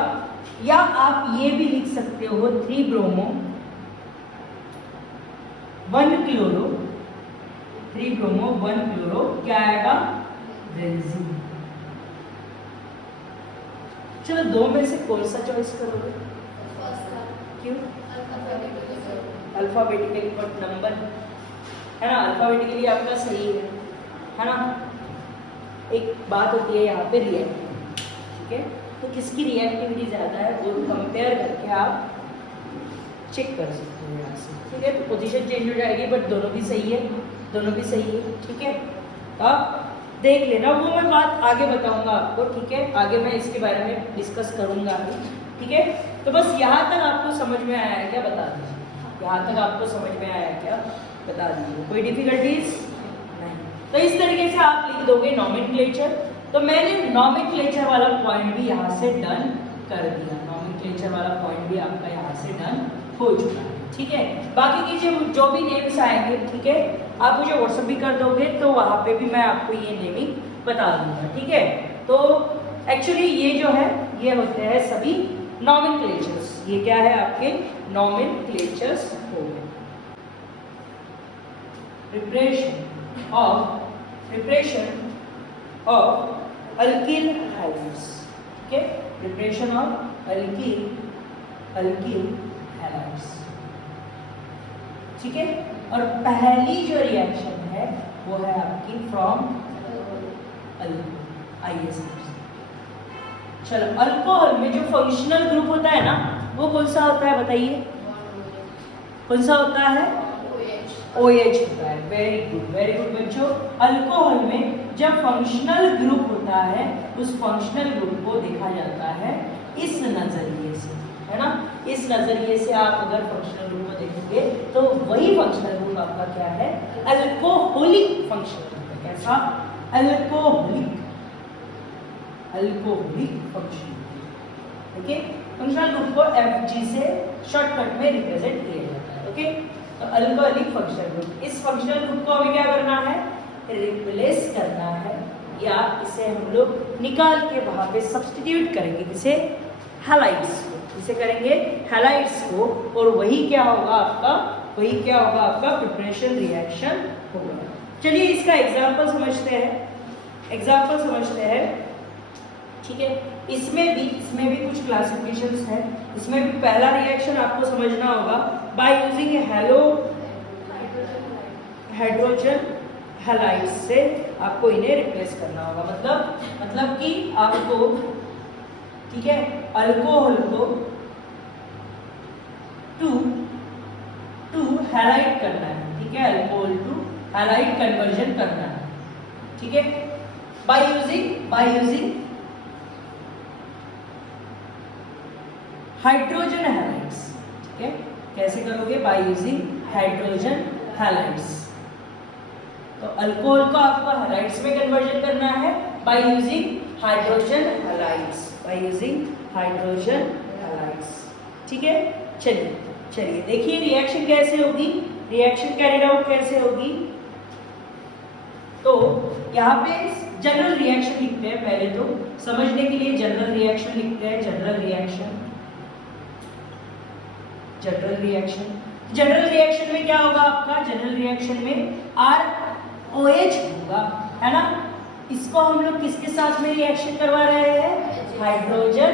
या आप ये भी लिख सकते हो 3 ब्रोमो 1 क्लोरो, 3 ब्रोमो 1 क्लोरो, क्या आएगा, बेंजीन। चलो दो में से कौन सा चॉइस करोगे, क्यों, अल्फाबेटिकली, बट नंबर है ना, अल्फाबेटिकली आपका सही है ना। एक बात होती है यहाँ पे रिएक्टिविटी, ठीक है, तो किसकी रिएक्टिविटी ज़्यादा है वो कंपेयर करके आप चेक कर सकते हो यहाँ से, ठीक है। तो पोजीशन चेंज हो जाएगी बट दोनों भी सही है, ठीक है। तो आप देख लेना, वो मैं बात आगे बताऊंगा आपको, ठीक है, आगे मैं इसके बारे में डिस्कस करूंगा अभी, ठीक है। तो बस यहाँ तक आपको समझ में आया है क्या, बता दीजिए, यहाँ तक आपको समझ में आया है क्या, बता दीजिए, कोई डिफिकल्टीज नहीं। तो इस तरीके से आप लिख दोगे नॉमेनक्लेचर। तो मैंने नॉमेनक्लेचर वाला पॉइंट भी यहाँ से डन कर दिया, नॉमेनक्लेचर वाला पॉइंट भी आपका यहाँ से डन हो चुका है, ठीक है। बाकी के जो भी नेम्स आएंगे, ठीक है, आप मुझे व्हाट्सएप भी कर दोगे तो वहाँ पे भी मैं आपको ये नेमिंग बता दूंगा, ठीक है। तो एक्चुअली ये जो है ये होते हैं सभी नॉमेनक्लेचर्स, ये क्या है आपके नॉमेनक्लेचर्स हो गए। प्रिपरेशन ऑफ अल्किल हैलाइड्स, ठीक है, प्रिपरेशन ऑफ अल्किल हैलाइड्स, ठीक है। और पहली जो रिएक्शन है वो है आपकी फ्रॉम अल्कोहल। चलो अल्कोहल में जो फंक्शनल ग्रुप होता है ना वो कौन सा होता है बताइए, कौन सा होता है, OH होता है। वेरी गुड बच्चों, अल्कोहल में जब फंक्शनल ग्रुप होता है उस फंक्शनल ग्रुप को देखा जाता है इस नजरिए से, है ना। इस नजरिए से आप अगर फंक्शनल ग्रुप को देखोगे तो वही फंक्शनल ग्रुप आपका क्या है, अल्कोहलिक फंक्शनल ग्रुप है। कैसा, alcoholic functional, okay. Functional group को FG से शॉर्टकट में रिप्रेजेंट किया जाता है, ओके। तो अल्कोहलिक फंक्शनल ग्रुप, इस फंक्शनल ग्रुप को हमें क्या करना है, रिप्लेस करना है, या इसे हम लोग निकाल के वहां पे सब्स्टिट्यूट करेंगे, किसे, हैलाइड्स को, इसे करेंगे हैलाइड्स को, और वही क्या होगा आपका प्रिपरेशन रिएक्शन होगा। चलिए इसका एग्जाम्पल समझते हैं, ठीक है। इसमें भी कुछ क्लासिफिकेशंस है। इसमें भी पहला रिएक्शन आपको समझना होगा, बाय यूजिंग हाइड्रोजन हैलाइड से आपको इन्हें रिप्लेस करना होगा। मतलब कि आपको, ठीक है, अल्कोहल को टू हैलाइड करना है, ठीक है, अल्कोहल टू हैलाइड कन्वर्जन करना है, ठीक है, बाय यूजिंग हाइड्रोजन हैलाइड्स। ठीक है, कैसे करोगे? By using hydrogen halides. तो अल्कोहल को आपको हैलाइड्स में कन्वर्जन करना है बाय यूजिंग हाइड्रोजन हैलाइड्स, ठीक है। चलिए देखिए रिएक्शन कैसे होगी, रिएक्शन कैरिड आउट कैसे होगी। तो यहाँ पे जनरल रिएक्शन लिखते हैं, पहले तो समझने के लिए जनरल रिएक्शन लिखते हैं। जनरल रिएक्शन में क्या होगा आपका? जनरल रिएक्शन में ROH होगा, है ना। इसको हम लोग किसके साथ में रिएक्शन करवा रहे हैं? हाइड्रोजन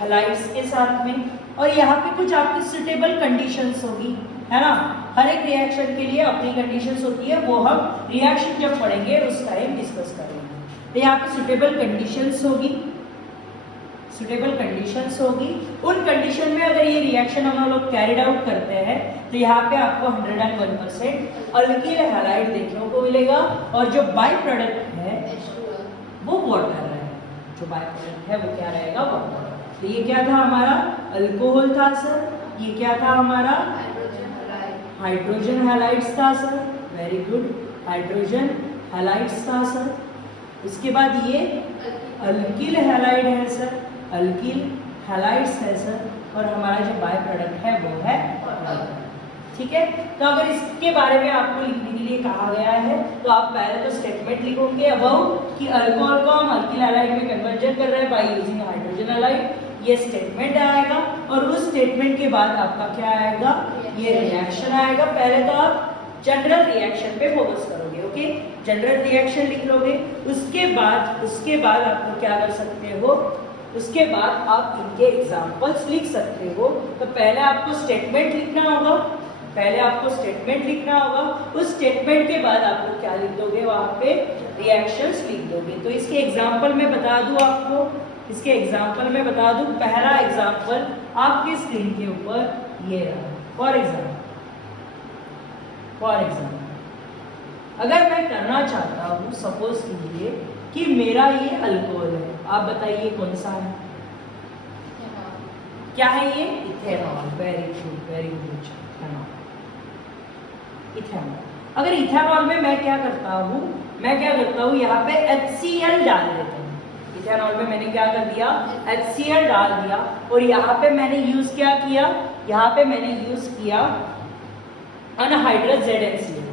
हैलाइड्स के साथ में। और यहाँ पे कुछ आपकी सुटेबल कंडीशंस होगी, है ना। हर एक रिएक्शन के लिए अपनी कंडीशंस होती है, वो हम रिएक्शन जब पढ़ेंगे उस टाइम डिस्कस करेंगे। तो यहाँ पे सुटेबल कंडीशंस होगी। उन कंडीशन में अगर ये रिएक्शन हम लोग कैरिड आउट करते हैं तो यहाँ पे आपको 101% अल्किल हैलाइड देखने को मिलेगा, और जो बाय प्रोडक्ट है वो वाटर है। जो बाय प्रोडक्ट है वो क्या रहेगा? वाटर। तो ये क्या था हमारा? अल्कोहल था सर। ये क्या था हमारा? हाइड्रोजन हैलाइड्स था sir. Very good, hydrogen halides था सर। उसके बाद ये अल्किल हैलाइड है सर, अल्किल हैलाइड्स है सर। और हमारा जो बाय प्रोडक्ट है वो है वाटर, ठीक है। तो अगर इसके बारे में आपको लिखने के लिए कहा गया है तो आप पहले तो स्टेटमेंट लिखोगे अबाउट कि अल्कोहल को हम अल्किल हैलाइड में कन्वर्जन कर रहे हैं बाय यूजिंग हाइड्रोजन हैलाइड, ये स्टेटमेंट आएगा। और उस स्टेटमेंट के बाद आपका क्या आएगा? ये रिएक्शन आएगा। पहले तो आप जनरल रिएक्शन पे फोकस करोगे, ओके, जनरल रिएक्शन लिख लोगे। उसके बाद आपको क्या कर सकते हो? उसके बाद आप इनके एग्जाम्पल्स लिख सकते हो। तो पहले आपको स्टेटमेंट लिखना होगा, उस स्टेटमेंट के बाद आपको क्या लिख दोगे? वहाँ पे रिएक्शंस लिख दोगे। तो इसके एग्जाम्पल में बता दूँ आपको, पहला एग्जाम्पल आपकी स्क्रीन के ऊपर ये रहा। फॉर एग्जाम्पल अगर मैं करना चाहता हूँ, सपोज कीजिए कि मेरा ये अल्कोहल है, आप बताइए कौन सा है? क्या है ये? इथेनॉल। Very good, ethanol. अगर इथेनॉल में मैं क्या करता हूँ, यहाँ पे HCl डाल देता हूँ। इथेनॉल में मैंने क्या कर दिया? HCl डाल दिया। और यहाँ पे मैंने यूज क्या किया? Anhydrous ZnCl।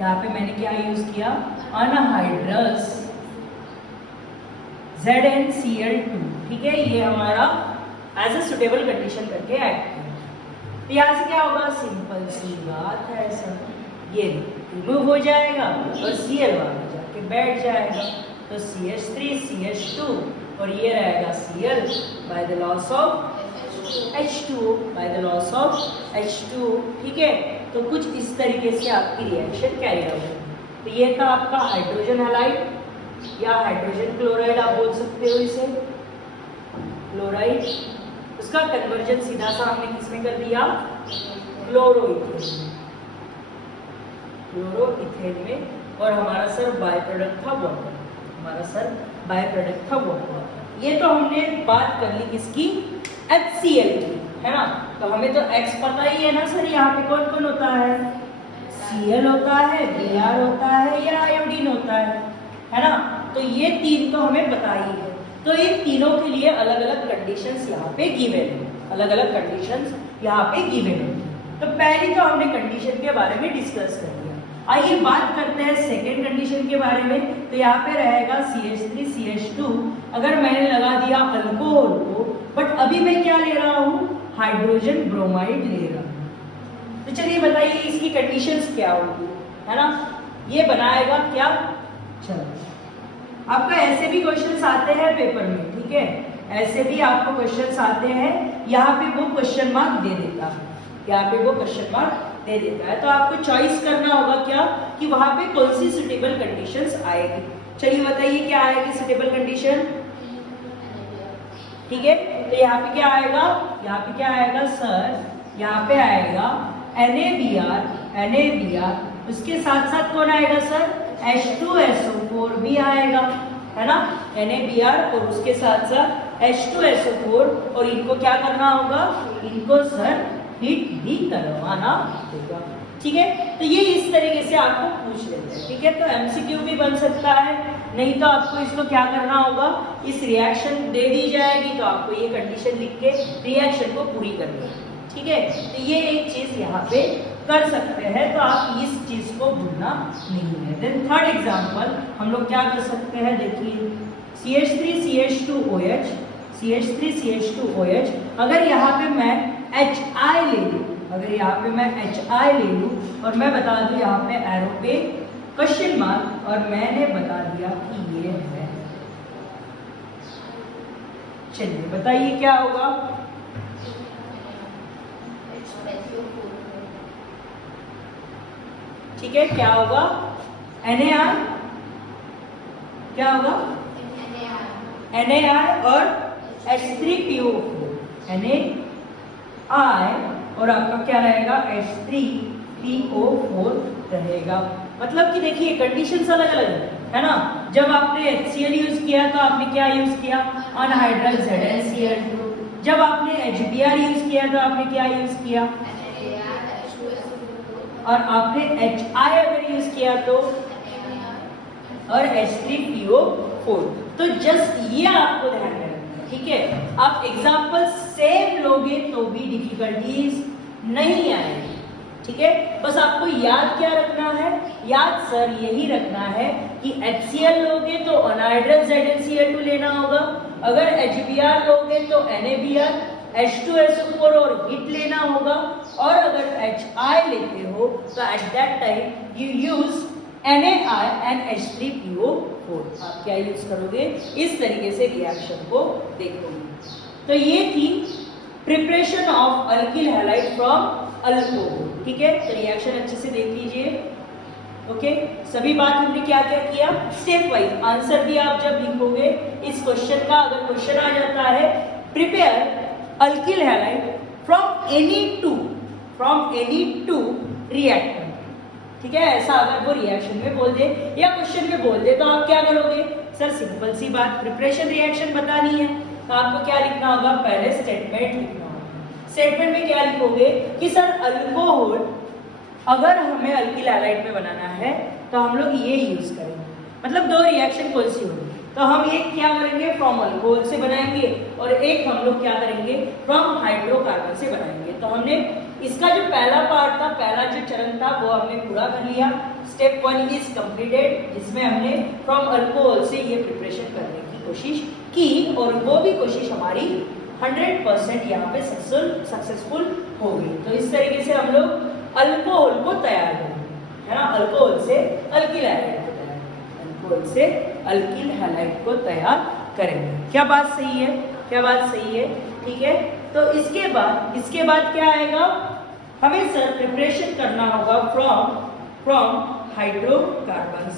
यहाँ पे मैंने क्या यूज किया? अनहाइड्रस ZnCl2, ठीक है। ये हमारा एज ए सुटेबल कंडीशन करके ऐड किया। तो यहाँ से क्या होगा? सिंपल सी बात है सर, ये रिमूव हो जाएगा और Cl वहाँ जाके बैठ जाएगा। तो CH3 CH2 और ये रहेगा Cl by the loss of H2O, ठीक है। तो कुछ इस तरीके से आपकी रिएक्शन कैरी आउट है। तो ये था आपका हाइड्रोजन हैलाइड या हाइड्रोजन क्लोराइड, आप बोल सकते हो इसे, क्लोराइड। उसका कन्वर्जन सीधा सा हमने किसमें कर दिया? क्लोरोइथेन में। और हमारा सर बाय प्रोडक्ट था वाटर। ये तो हमने बात कर ली किसकी? HCl की, है ना। तो हमें तो X पता ही है ना सर, यहाँ पे कौन कौन होता है? Cl होता है, Br होता है या आयोडीन होता है ना। तो ये तीन तो हमें पता ही है। तो इन तीनों के लिए अलग अलग कंडीशंस यहाँ पे गिवन है, तो पहली तो हमने कंडीशन के बारे में डिस्कस कर लिया। आइए बात करते हैं सेकेंड कंडीशन के बारे में। तो यहाँ पे रहेगा CH3 CH2। अगर मैंने लगा दिया अल्कोहल को, बट अभी मैं क्या ले रहा हूँ? हाइड्रोजन ब्रोमाइड ले रहा हूँ। तो चलिए बताइए इसकी कंडीशंस क्या होगी, है ना। ये बनाएगा क्या? चलो, आपका ऐसे भी क्वेश्चंस आते हैं पेपर में, ठीक है। ऐसे भी आपको क्वेश्चंस आते हैं, यहाँ पे वो क्वेश्चन मार्क दे देता है, यहाँ पे वो क्वेश्चन मार्क दे देता है। तो आपको चॉइस करना होगा क्या कि वहां पे कौन सी सुटेबल कंडीशंस आएगी। चलिए बताइए क्या आएगी सुटेबल कंडीशन। ठीक है, तो यहाँ पे क्या आएगा, यहाँ पे क्या आएगा सर, यहाँ पे आएगा NaBr, उसके साथ साथ कौन आएगा सर, H2SO4 भी आएगा, है ना, NaBr और उसके साथ साथ H2SO4, और इनको क्या करना होगा, इनको सर हीट भी करवाना होगा। ठीक है, तो ये इस तरीके से आपको पूछ लेते हैं। ठीक है, तो एमसीक्यू भी बन सकता है, नहीं तो आपको इसको क्या करना होगा, इस रिएक्शन दे दी जाएगी तो आपको ये कंडीशन लिख के रिएक्शन को पूरी करनी है। ठीक है, तो ये एक चीज यहाँ पे कर सकते हैं, तो आप इस चीज को भूलना नहीं है। देन थर्ड एग्जांपल हम लोग क्या कर सकते हैं, देखिए CH3CH2OH, CH3CH2OH, अगर यहाँ पे मैं HI ले लूँ, अगर यहाँ पे मैं HI ले लूँ और मैं बता दूँ यहाँ पे एरो पे क्वेश्चन मार्क, और मैंने बता दिया कि ये है, चलिए बताइए क्या होगा। ठीक है, क्या होगा, NaR, क्या होगा, NaR और H3PO4, NaI और आपका क्या रहेगा, H3PO4 रहेगा। मतलब कि देखिए कंडीशंस अलग अलग है ना। जब आपने HCl यूज किया तो आपने क्या यूज किया, अनहाइड्रल ZnCl2। जब आपने HBr यूज किया तो आपने क्या यूज किया, और आपने HI अगर यूज किया तो, और H3PO4। तो जस्ट ये आपको ध्यान में रखना, ठीक है। आप एग्जाम्पल सेम लोगे तो भी डिफिकल्टीज नहीं आएगी, ठीक है। बस आपको याद क्या रखना है, याद सर यही रखना है कि HCl लोगे तो अनहाइड्रल ZnCl2 लेना होगा, अगर HBr लोगे तो NaBr, H2SO4 और हीट लेना होगा, और अगर HI लेते हो तो at that time you use NaI and H3PO4। आप क्या यूज करोगे, इस तरीके से रिएक्शन को देखोगे। तो ये थी preparation of alkyl halide from alcohol, ठीक है। तो रिएक्शन अच्छे से देख लीजिए, ओके। सभी बात हमने क्या क्या किया, स्टेप वाइज आंसर भी आप जब लिखोगे इस क्वेश्चन का, अगर क्वेश्चन आ जाता है prepare alkyl halide from any two reactor, ठीक है। ऐसा अगर वो रिएक्शन में बोल दे या क्वेश्चन में बोल दे तो आप क्या करोगे, सर सिंपल सी बात, प्रिपरेशन रिएक्शन बतानी है तो आपको क्या लिखना होगा, पहले स्टेटमेंट लिखना होगा। स्टेटमेंट में क्या लिखोगे कि सर अल्कोहल अगर हमें अल्किल हैलाइड में बनाना है तो हम लोग ये यूज करेंगे, मतलब दो रिएक्शन कौन सी होगी, तो हम एक क्या करेंगे फ्रॉम अल्कोहल से बनाएंगे और एक हम लोग क्या करेंगे फ्रॉम हाइड्रोकार्बन से बनाएंगे। तो हमने इसका जो पहला पार्ट था, पहला जो चरण था वो हमने पूरा कर लिया। स्टेप 1 इज कंप्लीटेड, जिसमें हमने फ्रॉम अल्कोहल से ये प्रिपरेशन करने की कोशिश की और वो भी कोशिश हमारी 100% यहाँ पे सक्सेसफुल हो गई। तो इस तरीके से हम लोग अल्कोहल को तैयार करेंगे, है ना, अल्कोहल से अल्किल हैलाइड को तैयार करेंगे, अल्कोहल से अल्किल हैलाइड को तैयार करेंगे। क्या बात सही है, क्या बात सही है, ठीक है। तो इसके बाद क्या आएगा, हमें सर प्रिपरेशन करना होगा फ्रॉम हाइड्रोकार्बन्स,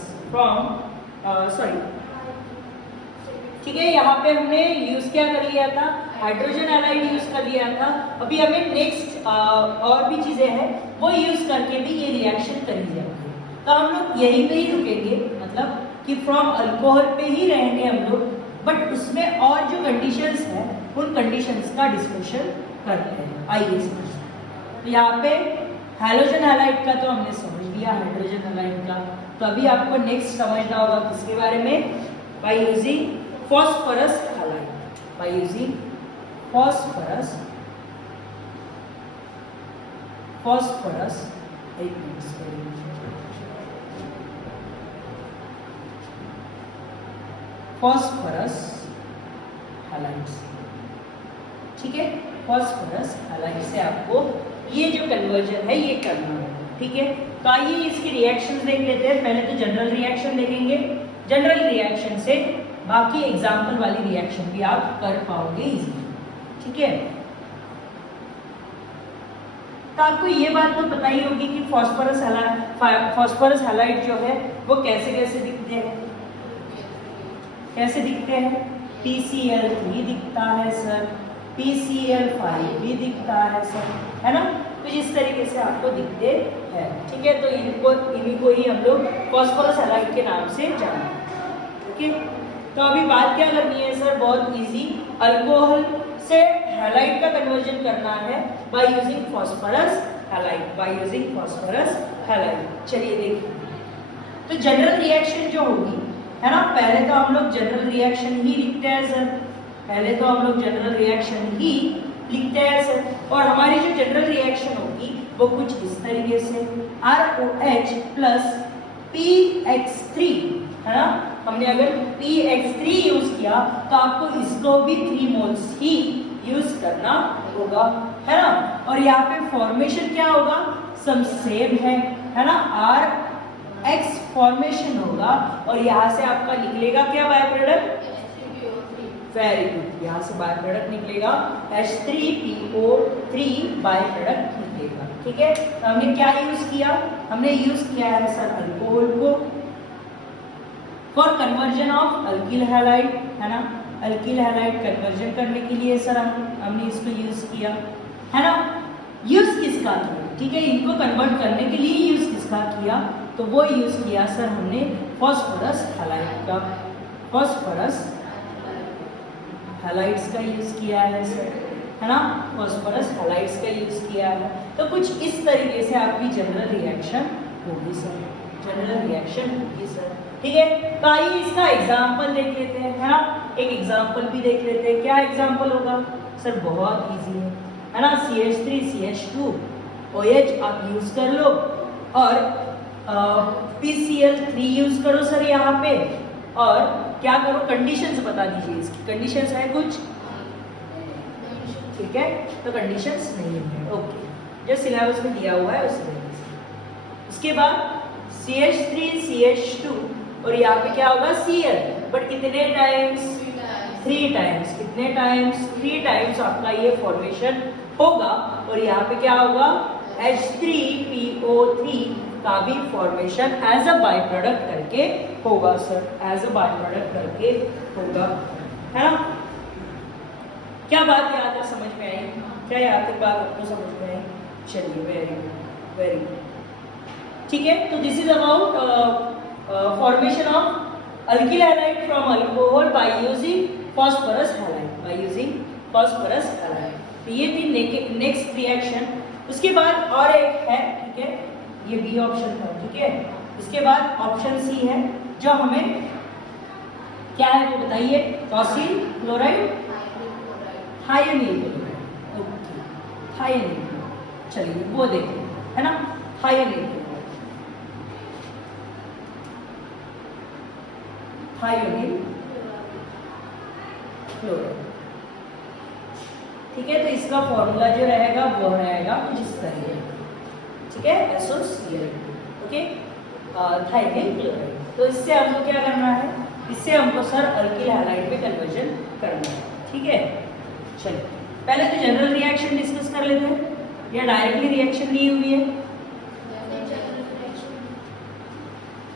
ठीक है। यहाँ पे हमने यूज क्या कर लिया था, हाइड्रोजन हैलाइड यूज कर लिया था। अभी हमें नेक्स्ट और भी चीजें हैं वो यूज करके भी ये रिएक्शन करी जाएगी। तो हम लोग यहीं पे ही रुकेंगे, मतलब कि फ्रॉम अल्कोहल पे ही रहेंगे हम लोग, बट उसमें और जो कंडीशंस हैं उन कंडीशंस का डिस्कशन करते हैं। आइए समझते हैं। तो यहाँ पे हैलोजन हैलाइड का तो हमने समझ लिया, हाइड्रोजन हैलाइड का। तो अभी आपको नेक्स्ट समझना होगा किसके बारे में, by using phosphorus halide, by using phosphorus halides, ठीक है। फॉस्फोरस हैलाइड से आपको ये जो कन्वर्जन है ये करना है, ठीक है। तो आइए इसकी रिएक्शंस देख लेते हैं। पहले तो जनरल रिएक्शन देखेंगे। जनरल रिएक्शन से बाकी एग्जाम्पल वाली रिएक्शन भी आप कर पाओगे इजीली, ठीक है। तो आपको ये बात तो पता ही होगी कि फॉस्फोरस हैलाइड जो है वो कैसे कैसे दिखते हैं, कैसे दिखते हैं, PCl3 दिखता है सर, PCl5 भी दिखता है सर, है ना। तो इस तरीके से आपको दिखते हैं, ठीक है। तो इन्हीं को ही हम लोग फॉस्फोरस हैलाइड के नाम से जानते हैं, ओके। तो अभी बात क्या करनी है सर, बहुत इजी, अल्कोहल से हैलाइड का कन्वर्जन करना है by using phosphorus halide, by using phosphorus halide. चलिए देखिए, तो जनरल रिएक्शन जो होगी, है ना, पहले तो हम लोग जनरल रिएक्शन ही लिखते हैं सर, पहले तो हम लोग जनरल रिएक्शन ही लिखते हैं सर। और हमारी जो जनरल रिएक्शन होगी वो कुछ इस तरीके से, ROH प्लस PX3, है ना। हमने अगर PX3 यूज किया तो आपको इसको भी 3 मोल्स ही यूज करना होगा, है ना। और यहाँ पे फॉर्मेशन क्या होगा, सम सेम है ना, RX फॉर्मेशन होगा और यहाँ से आपका निकलेगा क्या बाय प्रोडक्ट, वेरी गुड, यहाँ से बाय प्रोडक्ट निकलेगा H3PO3 बाय प्रोडक्ट निकलेगा, ठीक है। तो हमने क्या यूज किया, हमने यूज किया है सर अल्कोहल को for conversion of alkyl halide, है ना। अल्किल हैलाइड कन्वर्जन करने के लिए सर हमने इसको यूज किया, है ना। यूज किसका किया, ठीक है, इनको कन्वर्ट करने के लिए यूज किसका किया, तो वो यूज किया सर हमने फॉस्फोरस हैलाइड का, फॉस्फोरस हैलाइड्स का यूज किया है सर, है ना, फॉस्फोरस हैलाइड्स का यूज किया है। तो कुछ इस तरीके से आपकी जनरल रिएक्शन होगी सर, जनरल रिएक्शन होगी सर, ठीक है। तो आइए इसका एग्जाम्पल देख लेते हैं, है ना, एक एग्जाम्पल भी देख लेते हैं। क्या एग्जाम्पल होगा सर, बहुत इजी है ना, CH3CH2OH आप यूज कर लो और PCl3 यूज करो सर यहाँ पे, और क्या करो, कंडीशंस बता दीजिए, इसकी कंडीशंस है कुछ, ठीक है। तो कंडीशंस नहीं है, ओके, जो सिलेबस में दिया हुआ है उसमें। इसके बाद CH3CH2 और यहाँ पे क्या होगा Cl, बट कितने टाइम्स, 3 टाइम्स, कितने टाइम्स, 3 टाइम्स आपका ये फॉर्मेशन होगा। और यहाँ पे क्या होगा, H3PO3 का भी formation as a by product करके होगा sir, as a by product करके होगा, है ना। क्या बात यहाँ तक समझ में आई, क्या यहाँ तक बात आपको समझ में आई, चलिए वेरी गुड, वेरी गुड, ठीक है। तो this is about formation of alkyl halide from alcohol by using phosphorus halide, by using phosphorus halide. तो ये थी नेक्स्ट रिएक्शन। उसके बाद और एक है, ठीक है, ये बी ऑप्शन था, ठीक है। इसके बाद ऑप्शन सी है, जो हमें क्या है वो बताइए, tosyl chloride, thionyl chloride, okay, thionyl chloride, चलिए वो देखिए, है ना, थायोनिल क्लोराइड, थायोनिल क्लोराइड, ठीक है। तो इसका फॉर्मूला जो रहेगा वो रहेगा कुछ इस तरीके, ठीक है, SOCl, ओके, थायोनिल क्लोराइड। तो इससे हमको क्या करना है, इससे हमको सर अल्किल हैलाइड में कन्वर्जन करना है, ठीक है। चलिए पहले तो जनरल रिएक्शन डिस्कस कर लेते हैं, या डायरेक्टली रिएक्शन ली हुई है,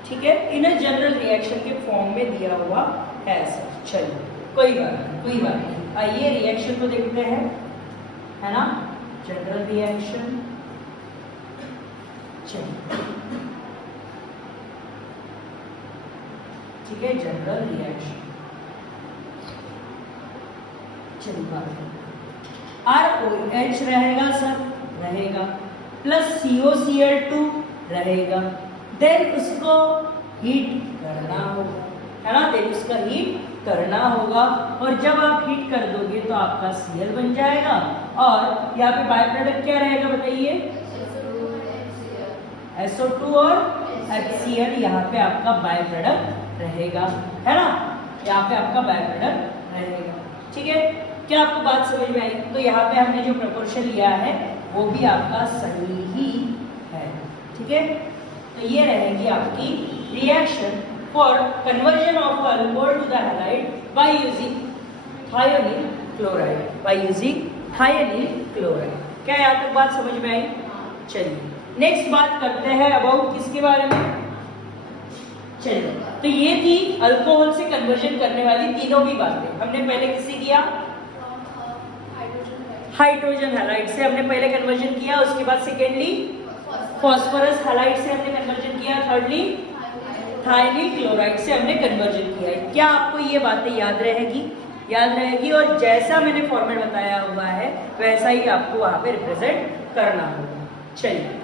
ठीक है, इन्हें जनरल रिएक्शन के फॉर्म में दिया हुआ है सर। चलिए कोई बात नहीं, कोई बात नहीं, आइए रिएक्शन को देखते हैं, है ना, जनरल रिएक्शन। चलिए ठीक है, जनरल रिएक्शन, चलिए बात ROH रहेगा सर, रहेगा, प्लस COCl2 रहेगा, देन उसको हीट करना होगा, है ना, देन उसका हीट करना होगा। और जब आप हीट कर दोगे तो आपका Cl बन जाएगा, और यहाँ पे बाय प्रोडक्ट क्या रहेगा बताइए, SO2 और HCl, यहाँ पे आपका बाय प्रोडक्ट रहेगा, है ना, यहाँ पे आपका बाय प्रोडक्ट रहेगा, ठीक है। क्या आपको बात समझ में आई? तो यहाँ पे हमने जो प्रपोर्शन लिया है वो भी आपका सही ही है, ठीक है। तो ये रहेगी आपकी reaction for conversion of alcohol to the halide by using thionyl chloride, by using thionyl chloride. क्या यहाँ तक बात समझ में आई? चलिए नेक्स्ट बात करते हैं अबाउट किसके बारे में। चलिए तो ये थी अल्कोहल से कन्वर्जन करने वाली तीनों भी बातें। हमने पहले किससे किया? हाइड्रोजन हैलाइड से हमने पहले कन्वर्जन किया, उसके बाद सेकेंडली फॉस्फोरस हैलाइड से हमने कन्वर्जन किया, थर्डली थायोनील क्लोराइड से हमने कन्वर्जन किया है। क्या आपको ये बातें याद रहेगी? याद रहेगी, और जैसा मैंने फॉर्मेट बताया हुआ है वैसा ही आपको वहाँ पे रिप्रेजेंट करना होगा। चलिए